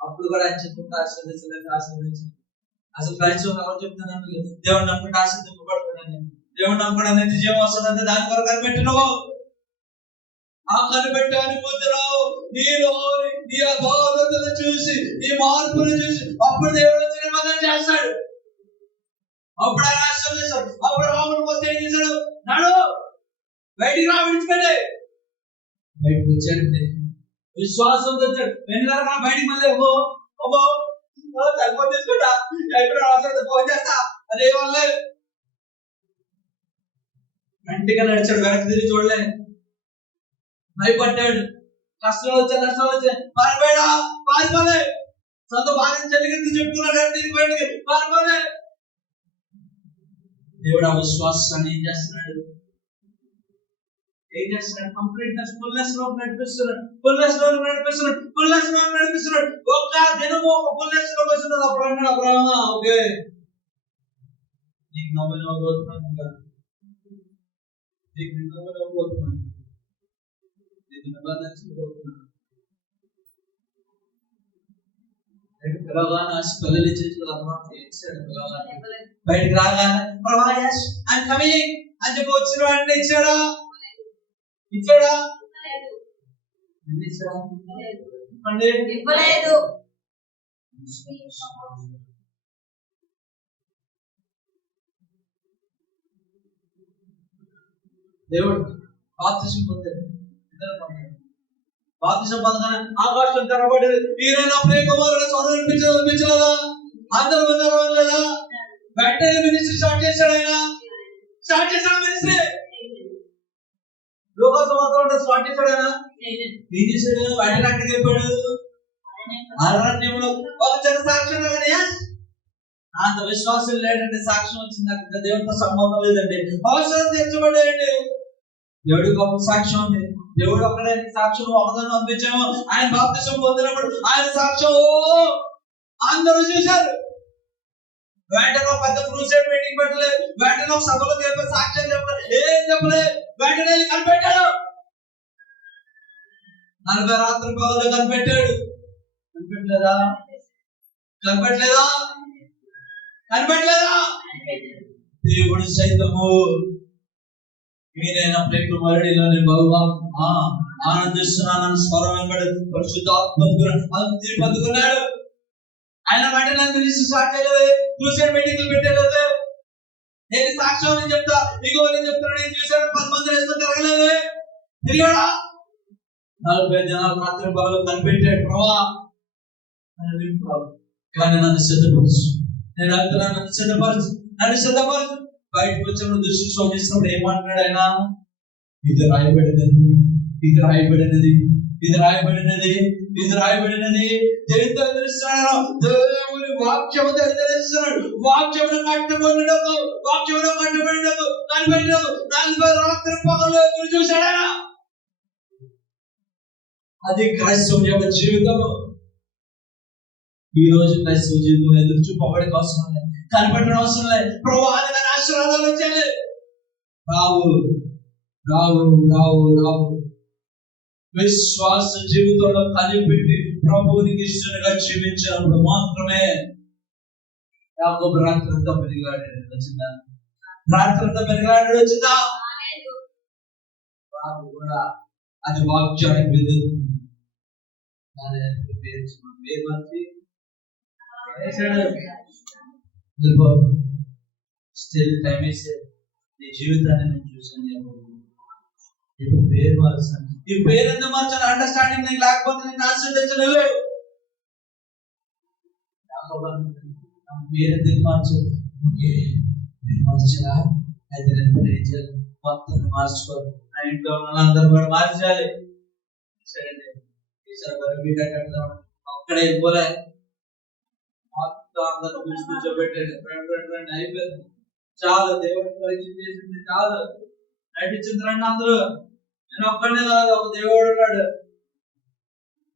అప్పుడు కూడా ఆయన చెప్పుకుంటే ఆశీర్వదించలేదు. అసలు క్రైస్తవులు ఎవరు చెప్తున్నాను? దేవుడు నమ్ముకుంటే ఆశీర్వదింపబడతాను. దేవుడు నమ్ముకుంటే అనేది జీవం వస్తుందంటే దాని కొరకు కనిపెట్టినవు. ఆ కనిపెట్టే అనుభూతిలో నీలో నీ అభావతను చూసి, నీ మార్పును చూసి అప్పుడు దేవుడు వచ్చి నిబంధన చేస్తాడు. అప్పుడు ఆయన ఆశీర్వదిస్తాడు. అప్పుడు రాముడు పోతే ఏం చేశాడు? నాడు బయటికి రా, విడిచిపెట్టే. బయటకు వచ్చాడండి. విశ్వాసంతో వచ్చాడు. వెళ్ళారా బయటికి మళ్ళీ తక్కువ తీసుకుంటా, ఎప్పుడు అవసరం ఫోన్ చేస్తా అదే వాళ్ళే గంటిగా నడిచాడు. వెనక్కి తిరిగి చూడలే. భయపడ్డాడు. కష్టాలు వచ్చాయి, నష్టాలు వచ్చాయి. పారిపోయాడా? పారిపోలే. సొంత భార్య చెల్లికి చెప్పుకున్నాడు. బయటికి పారిపోలే. దేవుడు ఆ విశ్వాసాన్ని ఏం చేస్తున్నాడు? కంప్లీట్నెస్, ఫుల్నెస్ లో నడిపిస్తున్నాడు. ఒక్క దినము ఒక ఫుల్నెస్ లోకి వస్తున్నాడు. అప్పుడు అన్నాడు అబ్రహామా, ఓకే నీకు నవ్వులు ఇవ్వబోతున్నాను, ఇంకా నీకు నవ్వులు ఇవ్వబోతున్నాను, నీకు నిబంధించబోతున్నాను. పిలవగానే పిల్లలు ఇచ్చేసి పిలవగానే బయటకు రాగానే ప్రభా yes I'm coming అని చెప్పి వచ్చిన వాడిని ఇచ్చాడా? ఇవ్వలేదు. దేవుడు బాప్తిసం పొందాడు. బాప్తిసం పొందగానే ఆకాశం తెరబడి ఈయన ప్రియ కుమారుడు స్వరం వినిపించలేదా? అందరూ వినలేదా? వెంటనే మినిస్ట్రీ స్టార్ట్ చేశాడు. ఆయన స్టార్ట్ చేశాడు మినిస్ట్రీ. లోకసభ స్టార్ట్ చేశాడు. ఆయన ఏం చేశాడు? వెంటనే వెళ్ళిపోయాడు. అరణ్యంలో ఒక చిన్న సాక్ష్యం కానీ అంత విశ్వాసం లేదండి. సాక్ష్యం వచ్చింది, నాకు దేవుడితో సంబంధం లేదండి, అవసరం తెచ్చబడేయండి. దేవుడికి ఒక సాక్ష్యం ఉంది. దేవుడు అక్కడే సాక్ష్యం ఒకదాన్ని పంపించాము. ఆయన బాప్తిసం పొందినప్పుడు ఆయన సాక్ష్యం అందరూ చూశారు. వెంటనే పెద్ద క్రూసేడ్ మీటింగ్ పెట్టలేదు, వెంటనే ఒక సభలో చెప్పే సాక్ష్యం చెప్పలేదు, ఏం చెప్పలేదు. వెంటనే కనిపెట్టాడు. 40 రాత్రి పగలు కనిపెట్టాడు. కనిపెట్టలేదా? దేవుడు సైతము మీరైనా ప్రియ కుమారుడిలో నేను బహుగా ఆనందిస్తున్నానని స్వరం వెంబడి పరిశుద్ధాత్మ పొందుకున్నాడు. ఆయన వెంటనే మినిస్ట్రీ స్టార్ట్ చేయలేదు, క్రూసేడ్ మీటింగ్లు పెట్టలేదు. నేను సాక్ష్యం నేను చెప్తా, ఇగో నేను చెప్తాను, నేను చూశాను, 10 మంది వేసుకొని తిరగలేదు. తిరిగాడా? 40 జనాలు రాత్రి పగలు కనిపెట్టాడు. ప్రభా కానీ నన్ను సిద్ధపరచు, నేను వెళ్తున్నాను, నన్ను సిద్ధపరచు. బయటకు వచ్చినప్పుడు దృష్టి శోధిస్తున్నప్పుడు ఏమంటున్నాడు ఆయన? ఇది రాయబడినది, ఇది రాయబడినది, ఇది రాయబడినది, ఇది రాయబడినది. దేనితో తెలుస్తున్నాడు? దేవుని వాక్యము తెలుస్తున్నాడు. వాక్యమును కట్టుబడినకు కనిపెట్టినకు 40 రాత్రి పగలు ఎదురు చూశాడు ఆయన. అది క్రైస్తవం యొక్క జీవితం. ఈ రోజు క్రైస్తవ జీవితం ఎదురు చూపబడికి అవసరం లేదు, కనిపెట్టడం అవసరం లేదు. ప్రభువా అని ఆశీర్వాదాలు వచ్చాయి. రావు రావు రావు రావు విశ్వాస జీవితంలో కనిపెట్టి ప్రభువునికి ఇష్టంగా జీవించినప్పుడు మాత్రమే. యాకోబు రాత్రంతా పెరిగాడు వచ్చిందా? రాత్రంతా పెరిగాడు వచ్చిందా? రావు కూడా అది వాక్యానికి విధులు. స్టిల్ టైం ఇస్తే నీ జీవితాన్ని నేను చూసాను. ఇప్పుడు పేరు మార్చాను. ఈ పేరు ఎందుకు మార్చాను? అండర్స్టాండింగ్ నీకు లేకపోతే నేను ఆశీర్వదించలేదు. పేరు ఎందుకు మార్చాను? మార్చరా? అయితే నేను ప్రేర్ చేయాలి, మొత్తం మార్చుకోవాలి. నా ఇంట్లో ఉన్న అందరూ కూడా మార్చాలి. అక్కడే పోలే, మొత్తం అందరూ పిలిచి కూర్చోబెట్టాడు. అయిపోయింది, చాలు. దేవుడిని పరీక్ష చేసింది చాలు. నటించింది రండి అందరూ. నేను ఒక్కడే కాదు, ఒక దేవుడు ఉన్నాడు.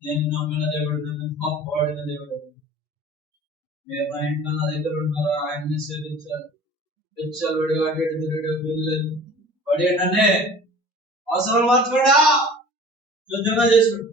నేను నమ్మిన దేవుడు, నన్ను గొప్పవాడిన దేవుడు. మీరు నా ఇంట్లో నా దగ్గర ఉన్నారా? ఆయన్ని సేవించాలి. పిచ్చాలు విడిగా తిరిగి వీళ్ళు పడేయండి. అవసరం మార్చుకోడా, శుద్ధంగా చేసుకోండి.